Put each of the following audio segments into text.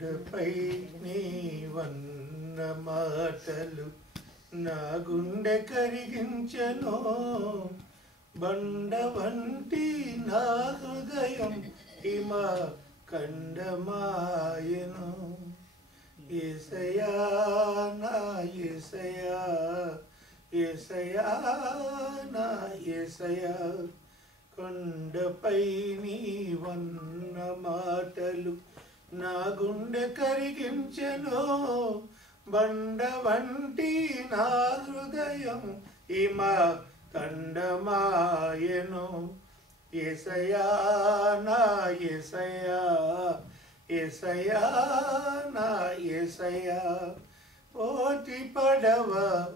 కొండపై నీవన్న మాటలు నా గుండె కరిగించెను, బండ వంటి నా హృదయం హిమ కండమాయను. యేసయ్యా నా యేసయ్యా, యేసయ్యా నా యేసయ్యా, కొండపై నీవన్న మాటలు నా గుండె కరిగించెను, బండ వంటి నా హృదయం హిమ కండమాయను. యేసయ్యా నా యేసయ్యా, యేసయ్యా నా యేసయ్యా, పోటి పడవ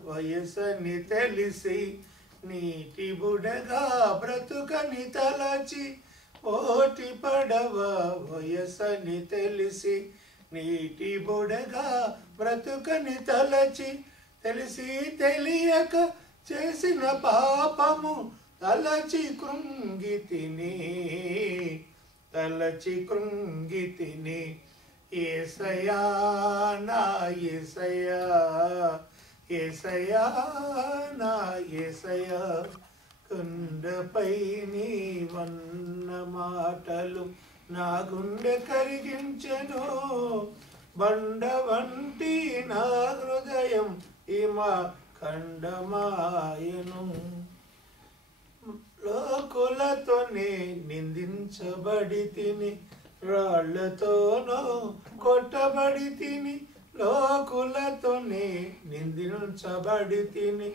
వయసని తెలిసి నీటి బుడగా బ్రతుకని తలచి, పోటి పడవ వయసని తెలిసి నీటి బుడగా బ్రతుకని తలచి, తెలిసి తెలియక చేసిన పాపము తలచి కృంగితిని, తలచి కృంగితిని. యేసయ్యా నా యేసయ్యా, యేసయ్యా నా యేసయ్యా, కొండపై నీవన్న మాటలు నా గుండె కరిగించెను, బండ వంటి నా హృదయం హిమ కండమాయను. లోకులతోనే నిందించబడి తిని, రాళ్లతోనో కొట్టబడి తిని, లోకులతోనే నిందించబడి తిని,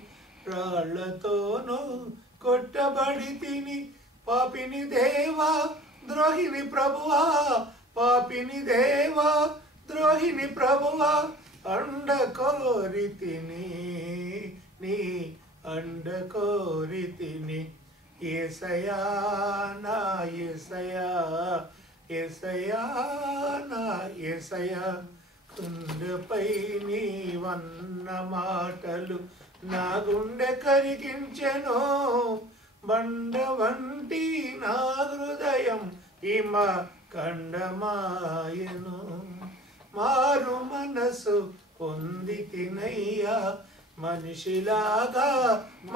రాళ్లతోనో కొట్టబడి తిని, పాపిని దేవా ద్రోహిని ప్రభువా, పాపిని దేవా ద్రోహిని ప్రభువా, అండ కోరి తిని నీ అండ కోరి తిని. యేసయ్యా నా యేసయ్యా, యేసయ్యా నా యేసయ్యా, కొండపై నీవన్న మాటలు నా గుండె కరిగించెను, బండ వంటి నా హృదయం హిమ కండమాయను. మారు మనసు పొంది తినయ్యా, మనిషిలాగా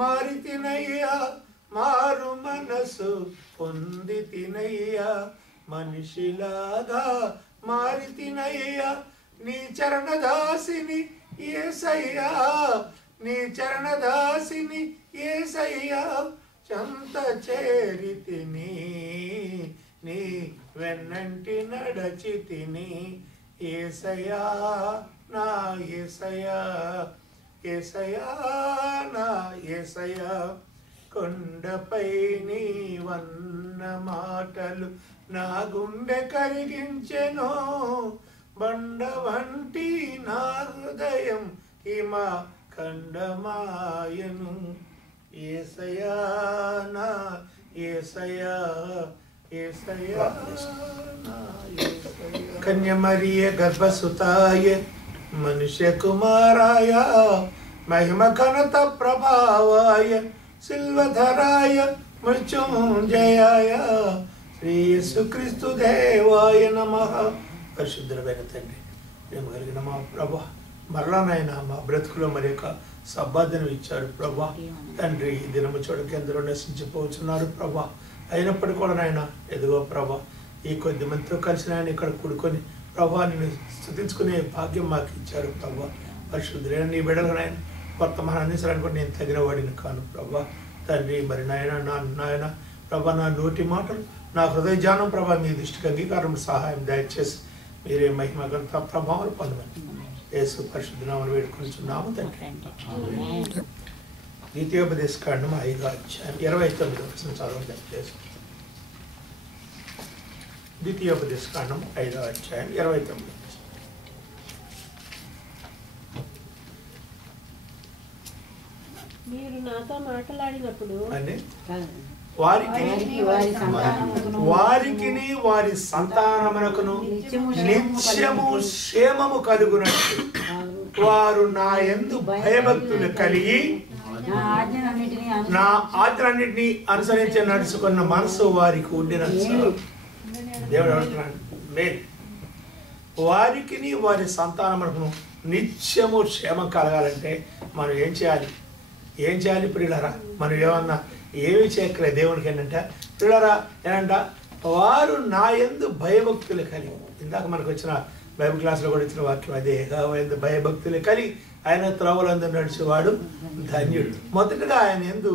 మారి తినయ్యా, మారు మనసు పొంది తినయ్యా, మనిషిలాగా మారి తినయ్యా. నీ చరణదాసిని యేసయ్యా, నీ చరణదాసిని యేసయ్యా, చెంత చేరి తిని నీ వెన్నంటి నడచి తిని. యేసయ్యా నా యేసయ్యా, యేసయ్యా నా యేసయ్యా, కొండపై నీవన్న మాటలు నా గుండె కరిగించెను, బండ వంటి నా హృదయం హిమ కండమాయను. యేసయ్యా నా యేసయ్యా, యేసయ్యా నా యేసయ్యా. కన్యమరియ గర్భసుతాయ మనుష్య కుమారాయ, మహిమ ఘనత ప్రభావాయ, సిల్వధరాయ మృత్యుంజయాయ, శ్రీ యేసుక్రీస్తు దేవాయ నమః. పరిశుద్ధమైన తండ్రి, మేము కలిగిన మా ప్రభా, మరలా నాయన మా బ్రతుకులో మరి యొక్క సబ్బాధను ఇచ్చాడు ప్రభా. తండ్రి, ఈ దినము చూడక ఎందరో నశించిపోతున్నారు ప్రభా. అయినప్పటికీ కూడా నాయన ఎదుగో ప్రభా, ఈ కొద్ది మందితో కలిసి నాయన ఇక్కడ కూడుకొని ప్రభా నిన్ను స్తుతించుకునే భాగ్యం మాకు ఇచ్చారు ప్రభా. పరిశుద్ధులైన నీ బిడ్డలు నాయన వర్తమానం అందించడానికి కూడా నేను తగిన వాడిని కాను ప్రభా. తండ్రి, మరి నాయన ప్రభా, నా నోటి మాటలు నా హృదయ ధ్యానం ప్రభా మీ దృష్టికి అంగీకారం సహాయం దయచేసి మీరే మహిమ ఘనత ప్రభావం పొందమని యేసు పరిశుద్ధ నామమున వేడుకొనుచున్నాము తండ్రి. ద్వితీయోపదేశకాండం 5వ అధ్యాయం 29వ వచనం చదవండి దయచేసి. ద్వితీయోపదేశకాండం 5వ అధ్యాయం 29వ వచనం. మీరు నాతో మాట్లాడినప్పుడు వారికిని వారి సంతానమునకును నిత్యము క్షేమము కలుగునట్టు వారు నా యందు భయభక్తులు కలిగి నా ఆజ్ఞలన్నింటినీ అనుసరించి నడుచుకున్న మనసు వారికి ఉండిన దేవుడు అడుగుతున్నాడు. వారికి వారి సంతానమునకు నిత్యము క్షేమం కలగాలంటే మనం ఏం చేయాలి ప్రియులారా? మనం ఏమన్నా ఏమి చేయక్కలే దేవునికి ఏంటంటే ప్రియులారా ఏంటంట వారు నా యందు భయభక్తులు కలిగి, ఇందాక మనకు వచ్చిన బైబిల్ క్లాస్లో కూడా ఇచ్చిన వాక్యం అదే, యందు భయభక్తులు కలిగి ఆయన త్రోవలందు నడిచేవాడు ధన్యుడు. మొదటగా ఆయన యందు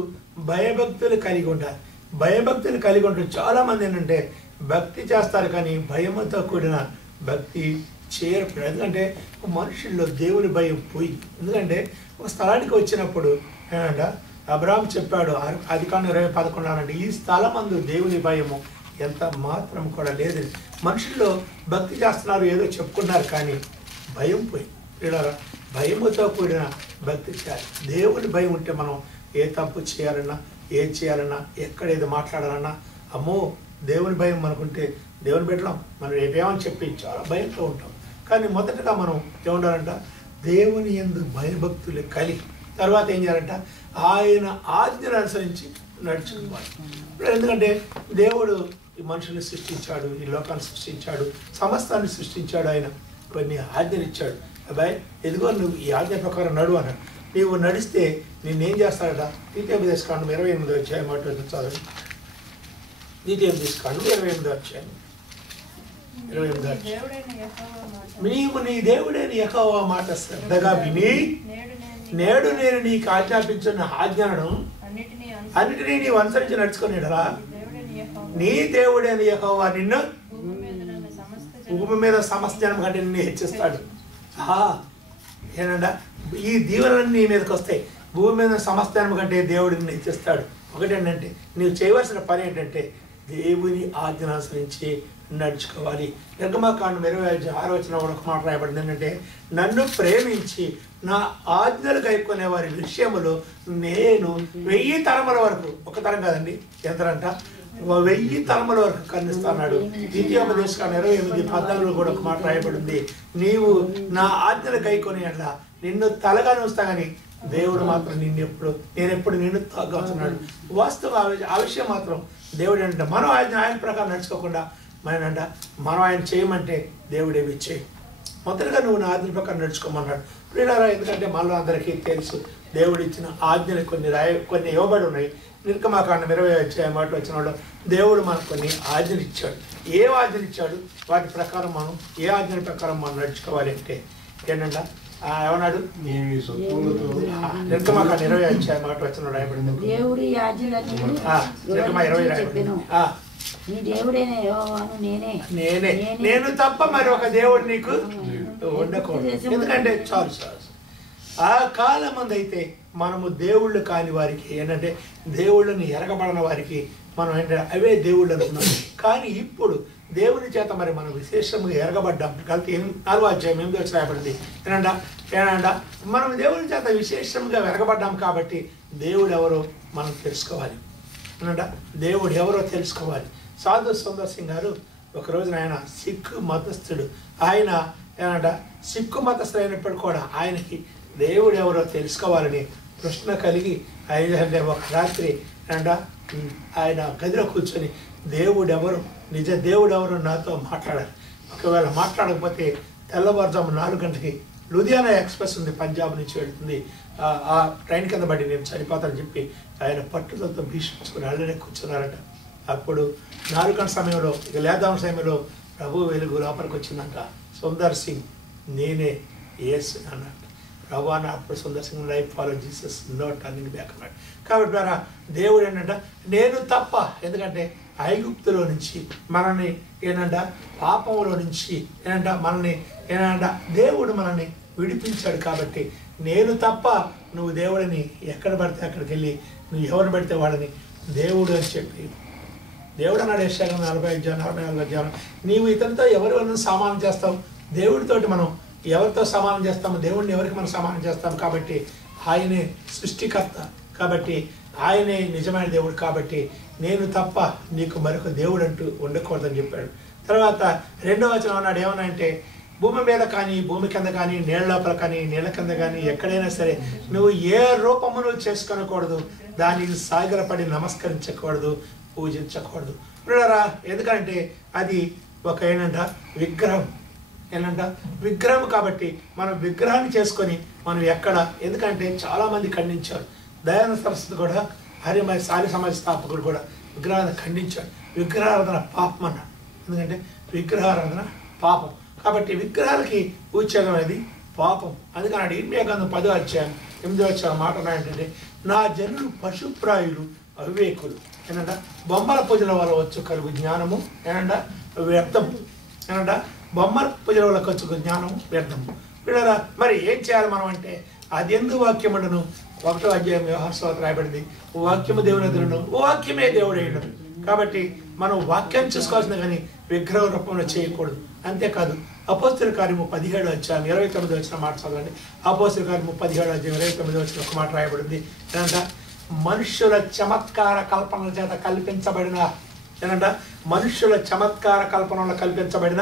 భయభక్తులు కలిగి ఉండాలి. భయభక్తులు కలిగి ఉంటే చాలామంది ఏంటంటే భక్తి చేస్తారు కానీ భయంతో కూడిన భక్తి చేయరు. ఎందుకంటే మనుషుల్లో దేవుని భయం పోయి, ఎందుకంటే ఒక స్థలానికి వచ్చినప్పుడు ఏమంట అబ్రాహాం చెప్పాడు ఆదికాండం 20:11 ఈ స్థలమందు దేవుని భయము ఎంత మాత్రం కూడా లేదు. మనుషుల్లో భక్తి చేస్తున్నారు, ఏదో చెప్పుకున్నారు కానీ భయం పోయి. ఇలా భయముతో కూడిన భక్తి చేయాలి. దేవుని భయం ఉంటే మనం ఏ తప్పు చేయాలన్నా, ఏం చేయాలన్నా, ఎక్కడ ఏదో మాట్లాడాలన్నా అమ్మో దేవుని భయం మనకుంటే దేవుని బిడ్డలం మనం ఏమని చెప్పి చాలా భయంతో ఉంటాం. కానీ మొదటగా మనం ఏముండాలంట దేవుని యందు భయభక్తులు కలిగి, తర్వాత ఏం చేయాలంట ఆయన ఆజ్ఞను అనుసరించి నడుచుకోవాలి. ఎందుకంటే దేవుడు ఈ మనుషుల్ని సృష్టించాడు, ఈ లోకాన్ని సృష్టించాడు, సమస్తాన్ని సృష్టించాడు. ఆయన కొన్ని ఆజ్ఞలు ఇచ్చాడు. అబ్బాయి ఎదుగో నువ్వు ఈ ఆజ్ఞ ప్రకారం నడువు అన్నాడు. నీవు నడిస్తే నిన్నేం చేస్తాడట? ద్వితీయోపదేశకాండం 28వ అధ్యాయం మాట చదవండి. ద్వితీయోపదేశకాండం 28వ అధ్యాయం 28వ అధ్యాయం. నీవు నీ దేవుడైన యెహోవా మాట శ్రద్ధగా విని నేడు నేను నీకు ఆజ్ఞాపించిన ఆజ్ఞలను అన్నిటినీ నీవు అనుసరించి నడుచుకునేడరా నీ దేవుడైన యెహోవా నిన్ను భూమి మీద సమస్త జనం కంటే నిన్ను హెచ్చిస్తాడు. ఏనంట ఈ దీవెనలన్నీ నీ మీదకి వస్తాయి. భూమి మీద సమస్త జనం కంటే దేవుడు నిన్ను హెచ్చిస్తాడు. ఒకటేంటంటే నీవు చేయవలసిన పని ఏంటంటే దేవుని ఆజ్ఞను అనుసరించి నడుచుకోవాలి. నిర్గమకాండం 26వ ఒక మాట రాయబడింది ఏంటంటే నన్ను ప్రేమించి నా ఆజ్ఞలు కైకొనే వారి విషయంలో నేను 1000 తరముల వరకు, ఒక తరం కాదండి, ఎంతరంట 1000 తరముల వరకు కరుణిస్తున్నాడు. ద్వితీయోపదేశకాండం 28:14 కూడా ఒక మాట రాయబడింది, నీవు నా ఆజ్ఞలు కైకొని అట్లా నిన్ను తలగానే వస్తా కానీ దేవుడు మాత్రం నేనెప్పుడు నిన్ను తగ్గుతున్నాడు. వాస్తవ ఆ విషయం మాత్రం దేవుడు ఏంటంటే మనం ఆయన ప్రకారం నడుచుకోకుండా మనం ఆయన చేయమంటే దేవుడేవి చేయి. మొదటగా నువ్వు నా ఆజ్ఞల ప్రకారం నడుచుకోమన్నాడు. ప్రియులారా, ఎందుకంటే మనలో అందరికీ తెలుసు దేవుడు ఇచ్చిన ఆజ్ఞలు కొన్ని ఇవ్వబడి ఉన్నాయి. నిర్గమకాండం 20వ అధ్యాయం మాట వచ్చిన వాళ్ళు దేవుడు మనకు కొన్ని ఆజ్ఞలు ఇచ్చాడు. ఏ ఆజ్ఞలు ఇచ్చాడు వాటి ప్రకారం మనం ఏ ఆజ్ఞల ప్రకారం మనం నడుచుకోవాలి అంటే ఏంటంట ఏమన్నాడు? నిర్గమకాండం 20వ అధ్యాయం మాట వచ్చిన రాయబడింది. నేను తప్ప మరి ఒక దేవుడు నీకు ఉండకూడదు. ఎందుకంటే చాలు ఆ కాలం మంది అయితే మనము దేవుళ్ళు కాని వారికి ఏంటంటే దేవుళ్ళని ఎరగబడిన వారికి మనం ఏంటంటే అవే దేవుళ్ళు అనుకున్నాం. కానీ ఇప్పుడు దేవుని చేత మరి మనం విశేషంగా ఎరగబడ్డాం. కలిసి 4వ అధ్యాయం 8వ వచనం రాయబడింది. ఏనంట మనం దేవుని చేత విశేషంగా ఎరగబడ్డాం కాబట్టి దేవుడు ఎవరో మనం తెలుసుకోవాలి. ఏనంట దేవుడు ఎవరో తెలుసుకోవాలి. సాధు సుందర్ సింగ్ గారు ఒక రోజున ఆయన సిక్కు మతస్థుడు. ఆయన ఏనంట సిక్కు మతస్థుడు అయినప్పుడు కూడా ఆయనకి దేవుడు ఎవరో తెలుసుకోవాలని ప్రశ్న కలిగి ఆయన ఒక రాత్రి అంట ఆయన గదిలో కూర్చొని దేవుడు ఎవరు, నిజ దేవుడు ఎవరు నాతో మాట్లాడాలి. ఒకవేళ మాట్లాడకపోతే తెల్లవారుజాము 4 గంటలకి లూధియానా ఎక్స్ప్రెస్ ఉంది, పంజాబ్ నుంచి వెళ్తుంది, ఆ ట్రైన్ కింద పడి నేను చనిపోతానని చెప్పి ఆయన పట్టుదలతో భీషించుకుని అల్లనే కూర్చున్నారట. అప్పుడు 4 గంటల సమయంలో ఇక లేదాం సమయంలో ప్రభు వెలుగు లోపలికి వచ్చిందంట. సుందర్ సింగ్ నేనే యేసు అన్నట్టు. ప్రభు అన్న అప్పుడు Sundar Singh life follow Jesus no turning back అన్నాడు. కాబట్టి ద్వారా దేవుడు ఏంటంట నేను తప్ప, ఎందుకంటే ఐగుప్తులో నుంచి మనల్ని ఏంటంట పాపంలో నుంచి ఏంటంట మనల్ని ఏంటంట దేవుడు మనల్ని విడిపించాడు. కాబట్టి నేను తప్ప నువ్వు దేవుడిని ఎక్కడ పడితే అక్కడికి వెళ్ళి నువ్వు ఎవరు పడితే వాడిని దేవుడు అని చెప్పి దేవుడు అన్నాడు. యెషయా 40:44 నీవు ఇతనితో ఎవరివైనా సమానం చేస్తావు, దేవుడితోటి మనం ఎవరితో సమానం చేస్తాము, దేవుడిని ఎవరికి మనం సమానం చేస్తాం. కాబట్టి ఆయనే సృష్టికర్త, కాబట్టి ఆయనే నిజమైన దేవుడు. కాబట్టి నేను తప్ప నీకు మరొక దేవుడు అంటూ ఉండకూడదని చెప్పాడు. తర్వాత 2వ వచనం అన్నాడు ఏమన్నా అంటే భూమి మీద కానీ భూమి కింద కానీ నీళ్ళ లోపల కానీ నీళ్ళ కింద కానీ ఎక్కడైనా సరే నువ్వు ఏ రూపమును చేసుకొనకూడదు, దానికి సాగిలపడి నమస్కరించకూడదు, పూజించకూడదు. ఎందుకంటే అది ఒక ఏంటంట విగ్రహం. ఏంటంట విగ్రహం. కాబట్టి మనం విగ్రహాన్ని చేసుకొని మనం ఎక్కడ, ఎందుకంటే చాలామంది ఖండించారు. దయానంద సరస్వతి కూడా సారి సమాజ స్థాపకుడు కూడా విగ్రహాన్ని ఖండించాడు. విగ్రహారాధన పాపం అన్నాడు. ఎందుకంటే విగ్రహారాధన పాపం. కాబట్టి విగ్రహాలకి పూజ చేయడం అనేది పాపం. అందుకని ఇర్మియా గ్రంథం 10వ అధ్యాయం 8వ అధ్యాయం మాట ఏంటంటే, నా జనులు పశుప్రాయులు అవివేకులు. ఏంటంట బొమ్మల పూజల వల్ల వచ్చు కలుగు జ్ఞానము ఏంటంట వ్యర్థము. ఏంటంట బొమ్మల పూజల వల్ల వచ్చు జ్ఞానము వ్యర్థము. వీళ్ళరా మరి ఏం చేయాలి మనం అంటే, అది ఎందు వాక్యములను 1వ అధ్యాయం వ్యవహార సువార్త రాయబడింది, వాక్యము దేవుని ఎదురును, వాక్యమే దేవుడు అయ్యడు. కాబట్టి మనం వాక్యాన్ని చూసుకోవాల్సింది కానీ విగ్రహ రూపంలో చేయకూడదు. అంతేకాదు అపోస్తలుల కార్యము 17వ అధ్యాయం 29వ వచ్చిన మాట చదవండి. అపోస్తలుల కార్యము 17వ అధ్యాయం 29వ వచ్చిన ఒక మాట రాయబడింది. ఏంటంట మనుష్యుల చమత్కార కల్పనల చేత కల్పించబడిన, ఏంటంట మనుష్యుల చమత్కార కల్పనలో కల్పించబడిన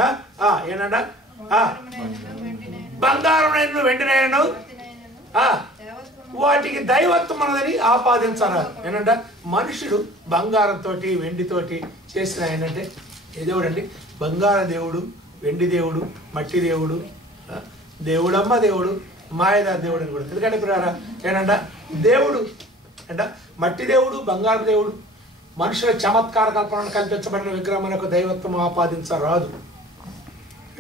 ఏంటంట బంగారం వెండినైనను వాటికి దైవత్వం అన్నదని ఆపాదించారా. ఏంటంట మనుషుడు బంగారంతో వెండితోటి చేసిన ఏంటంటే ఏ దేవుడు అండి? బంగార దేవుడు, వెండి దేవుడు, మట్టి దేవుడు, దేవుడమ్మ దేవుడు, మాయదారి దేవుడు అని కూడా. ఎందుకంటే పిల్లరా ఏంటంట దేవుడు అంట మట్టి దేవుడు, బంగారు దేవుడు, మనుషుల చమత్కార కల్పనను కల్పించబడిన విగ్రహములకు దైవత్వం ఆపాదించరాదు.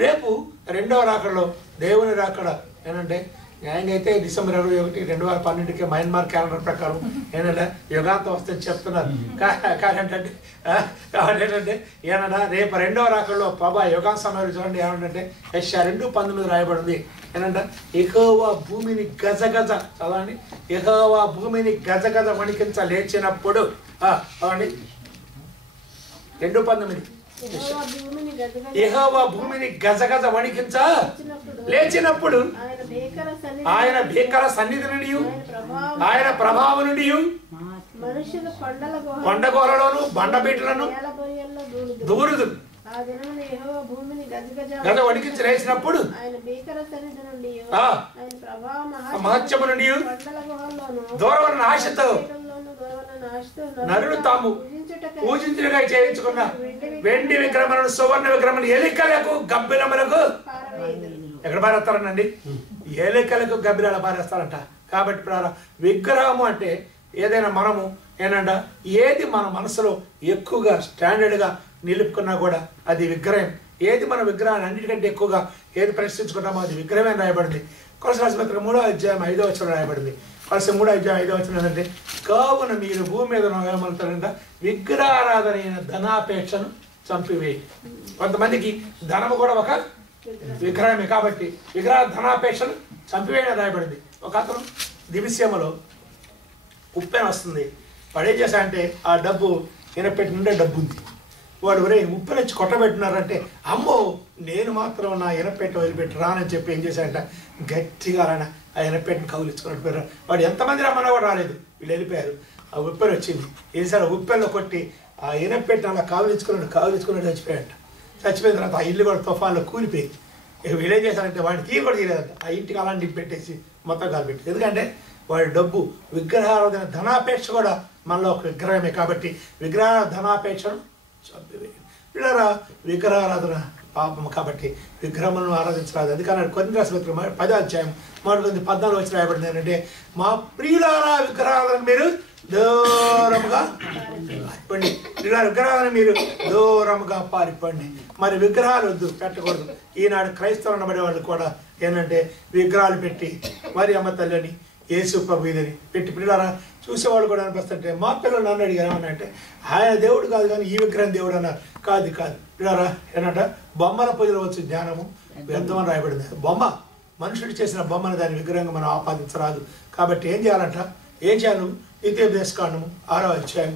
రేపు 2వ రాకడలో దేవుని రాకడ ఏంటంటే న్యాయంగా అయితే డిసెంబర్ 21, 2012 మయన్మార్ క్యాలెండర్ ప్రకారం ఏంటంటే యుగాంతం వస్తుందని చెప్తున్నారు. కానీ ఏంటంటే ఏమన్నా రేపు 2వ రాకడలో ప్రభా యుగాంత సమయంలో చూడండి ఏమంటే యెషయా 2:19 రాయబడింది. ఏంటంటే యెహోవా భూమిని గజగజ చదవండి, యెహోవా భూమిని గజగజ వణికించ లేచినప్పుడు చదవండి 2:19 యెహోవా భూమిని గజగజ వణికించ లేచినప్పుడు ఆయన భీకర సన్నిధి నుండి, ఆయన ప్రభావం నుండి కొండగోరలోను బండబీటలను దూరుదు గజ వణికించి లేచినప్పుడు మహత్యము నుండి దూరవలన ఆశతో నరులు తాము పూజించుటకై చేయించుకున్న వెండి విగ్రహములను, సువర్ణ విగ్రహములను ఎలికలకు గబ్బిలములకు ఎక్కడ పారేస్తారనండి? ఎలికలకు గబ్బిలాలు పారేస్తారంట. కాబట్టి విగ్రహము అంటే ఏదైనా మనము ఏంటంట ఏది మన మనసులో ఎక్కువగా స్టాండర్డ్గా నిలుపుకున్నా కూడా అది విగ్రహం. ఏది మన విగ్రహాన్ని అన్నిటికంటే ఎక్కువగా ఏది ప్రశ్నించుకుంటామో అది విగ్రహమే రాయబడింది. కొలసీ రాసిన పత్రిక 3వ అధ్యాయం 5వ వచనం రాయబడింది. కొలసీ 3వ అధ్యాయం 5వ వచనం ఏంటంటే, కావున మీరు భూమి మీద ఏమంటారంట విగ్రహారాధన ధనాపేక్షను చంపివేయి. కొంతమందికి ధనము కూడా ఒక విగ్రహమే. కాబట్టి విగ్రహ ధనాపేక్షను చంపివేయడం రాయబడింది. ఒక అతను దివిసీమలో ఉప్పెన వస్తుంది. వాడు ఏం చేశాడంటే ఆ డబ్బు ఇనపెట్టిన డబ్బు ఉంది. వాడు ఒరే ఉప్పెన వచ్చి కొట్టబెట్టినారంటే అమ్మో నేను మాత్రం నా ఇనపెట్ట వదిలిపెట్టి రానని చెప్పి ఏం చేశాడంట గట్టిగా రాన ఆ ఇనపెట్టిని కౌలించుకున్నట్టు పోయారు. వాడు ఎంతమంది రమ్మన్నా కూడా రాలేదు, వీళ్ళు వెళ్ళిపోయారు. ఆ ఉప్పెన వచ్చింది. ఈసారి ఉప్పెనలో కొట్టి ఆ ఇనపెట్టిన అలా కావులించుకున్నట్టు చచ్చిపోయాడంట. చచ్చిపోయిన తర్వాత ఆ ఇల్లు కూడా తుఫాన్లో కూలిపోయింది. వీళ్ళు ఏం చేశారంటే వాడిని తీయ కూడా తీయలేదంట. ఆ ఇంటికి అలాంటి పెట్టేసి మొత్తం కాలిపెట్టి. ఎందుకంటే వాడి డబ్బు విగ్రహారాధన ధనాపేక్ష కూడా మనలో ఒక విగ్రహమే. కాబట్టి విగ్రహ ధనాపేక్షను చంపివేయండి. వీళ్ళరా విగ్రహారాధన పాపము. కాబట్టి విగ్రహములను ఆరాధించరాదు. అందుకని కొన్ని రాసిన పత్రిక 10వ అధ్యాయం 14 వచ్చి రాయబడింది ఏంటంటే, మా ప్రియులారా విగ్రహాలను మీరు దూరముగా పారిపోండి. విగ్రహాలను మీరు దూరముగా పారిపోండి. మరి విగ్రహాలు వద్దు, పెట్టకూడదు. ఈనాడు క్రైస్తవులు అనబడే వాళ్ళు కూడా ఏంటంటే విగ్రహాలు పెట్టి మరి అమ్మ తల్లిని యేసు ప్రభు ఇదని పెట్టి పిల్లలారా చూసేవాళ్ళు కూడా అనిపిస్తుంటే, మా పిల్లలు నన్ను అడిగారు ఏమన్నా అంటే ఆయన దేవుడు కాదు కానీ ఈ విగ్రహం దేవుడు అన్నారు. కాదు పిల్లలారా ఏంటంట బొమ్మల పూజలు వచ్చు జ్ఞానము వ్యర్థం అని రాయబడింది. బొమ్మ మనుషుడు చేసిన బొమ్మను దాని విగ్రహంగా మనం ఆపాదించరాదు. కాబట్టి ఏం చేయాలంట? ఏం చేయాలి? ద్వితీయోపదేశకాండము 6వ అధ్యాయం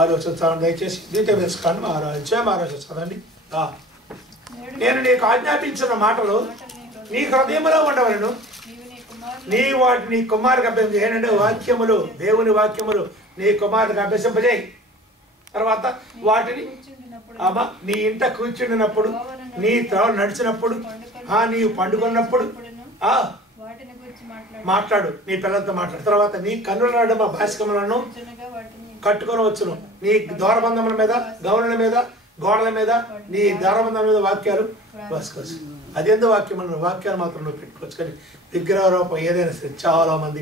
6వ వచనం దయచేసి ద్వితీయోపదేశకాండము 6వ అధ్యాయం 6వ వచనం చదవండి. నేను నీకు ఆజ్ఞాపించిన మాటలు నీ హృదయంలో ఉండవలను, నీ వాటిని కుమారుడికి అభ్యసించ. ఏంటంటే వాక్యములు, దేవుని వాక్యములు నీ కుమారుడికి అభ్యసింపజేయి. తర్వాత వాటిని నీ ఇంట కూర్చుండినప్పుడు, నీ త్రోవ నడిచినప్పుడు, నీవు పండుకున్నప్పుడు మాట్లాడు, నీ పిల్లలతో మాట్లాడు. తర్వాత నీ కన్నుల నడుమ భాషకములను కట్టుకొని వచ్చును, నీ ద్వారబంధముల మీద, గౌనుల మీద, గోడల మీద, నీ ద్వారబంధముల మీద వాక్యాలు రాసుకోవచ్చు. అదేందో వాక్యం అన్న వాక్యాలు మాత్రం నువ్వు పెట్టుకోవచ్చు. కానీ విగ్రహారూపం ఏదైనా సరే చాలామంది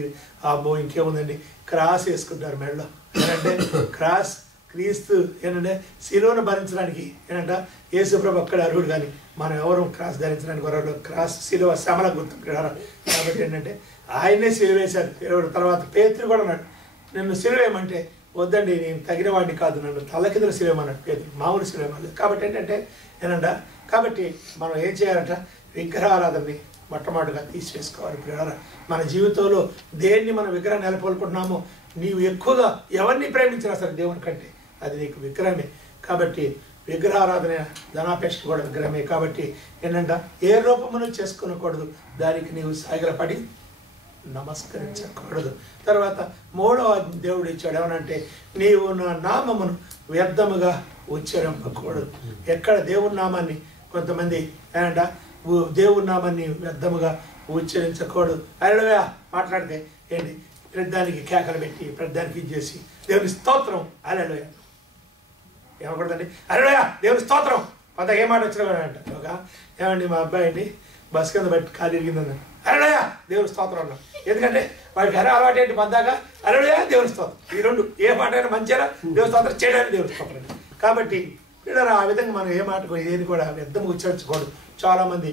ఇంకేముందండి క్రాస్ వేసుకుంటారు మెడలో. ఏంటంటే క్రాస్ క్రీస్తు ఏంటంటే శిలువను భరించడానికి ఏంటంటే యేసుప్రభు అక్కడ అర్హుడు, కానీ మనం ఎవరు క్రాస్ ధరించడానికి వరకు క్రాస్ శిలువ శ్రమల గుర్తు. కాబట్టి ఏంటంటే ఆయనే సిలువ వేశారు. తర్వాత పేతురు కూడా అన్నాడు, నన్ను సిలువేయమంటే వద్దండి, నేను తగిన వాడిని కాదు, నన్ను తలకిందులు సిలువేయమన్నాడు పేతురు, మామూలు సిలువేయమన్నాడు. కాబట్టి ఏంటంటే కాబట్టి మనం ఏం చేయాలంట, విగ్రహారాధనని మొట్టమొదటిగా తీసివేసుకోవాలి. మన జీవితంలో దేన్ని మనం విగ్రహం నెలకొల్పుకుంటున్నామో, నీవు ఎక్కువగా ఎవరిని ప్రేమించినా సరే దేవుని కంటే అది నీకు విగ్రహమే. కాబట్టి విగ్రహారాధన ధనాపేక్ష కూడా విగ్రహమే. కాబట్టి ఏంటంటే ఏ రూపమును చేసుకునకూడదు, దానికి నీవు సాగిలపడి నమస్కరించకూడదు. తర్వాత మూడవ దేవుడు ఇచ్చాడు ఏమనంటే, నీవు నా నామమును వ్యర్థముగా ఉచ్చరింపకూడదు. ఎక్కడ దేవుని నామాన్ని కొంతమంది ఏంట దేవుని నామాన్ని వ్యర్థముగా ఉచ్చరించకూడదు. అరెడవా మాట్లాడితే ఏంటి, ప్రతిదానికి కేకలు పెట్టి ప్రతిదానికి ఇది చేసి దేవుని స్తోత్రం అరెడవా ఏమకూడదండి, అరెడవా దేవుని స్తోత్రం కొంత ఏ మాట వచ్చినా అంట. ఏమండి మా అబ్బాయి అండి బస్ కింద బట్టి కాలు ఇరిగిందన్న, అరెడయా దేవుని స్తోత్రం అన్నాం. ఎందుకంటే వాడికి అలవాటు ఏంటి పద్దాకా అరెడయా దేవుని స్తోత్రం. ఈ రెండు ఏ మాట అయినా మంచిగా దేవుని స్తోత్రం చేయడానికి దేవుని స్తోత్రం. కాబట్టి ఆ విధంగా మనం ఏ మాట ఏది కూడా వ్యర్థం ఉచ్చరించకూడదు. చాలామంది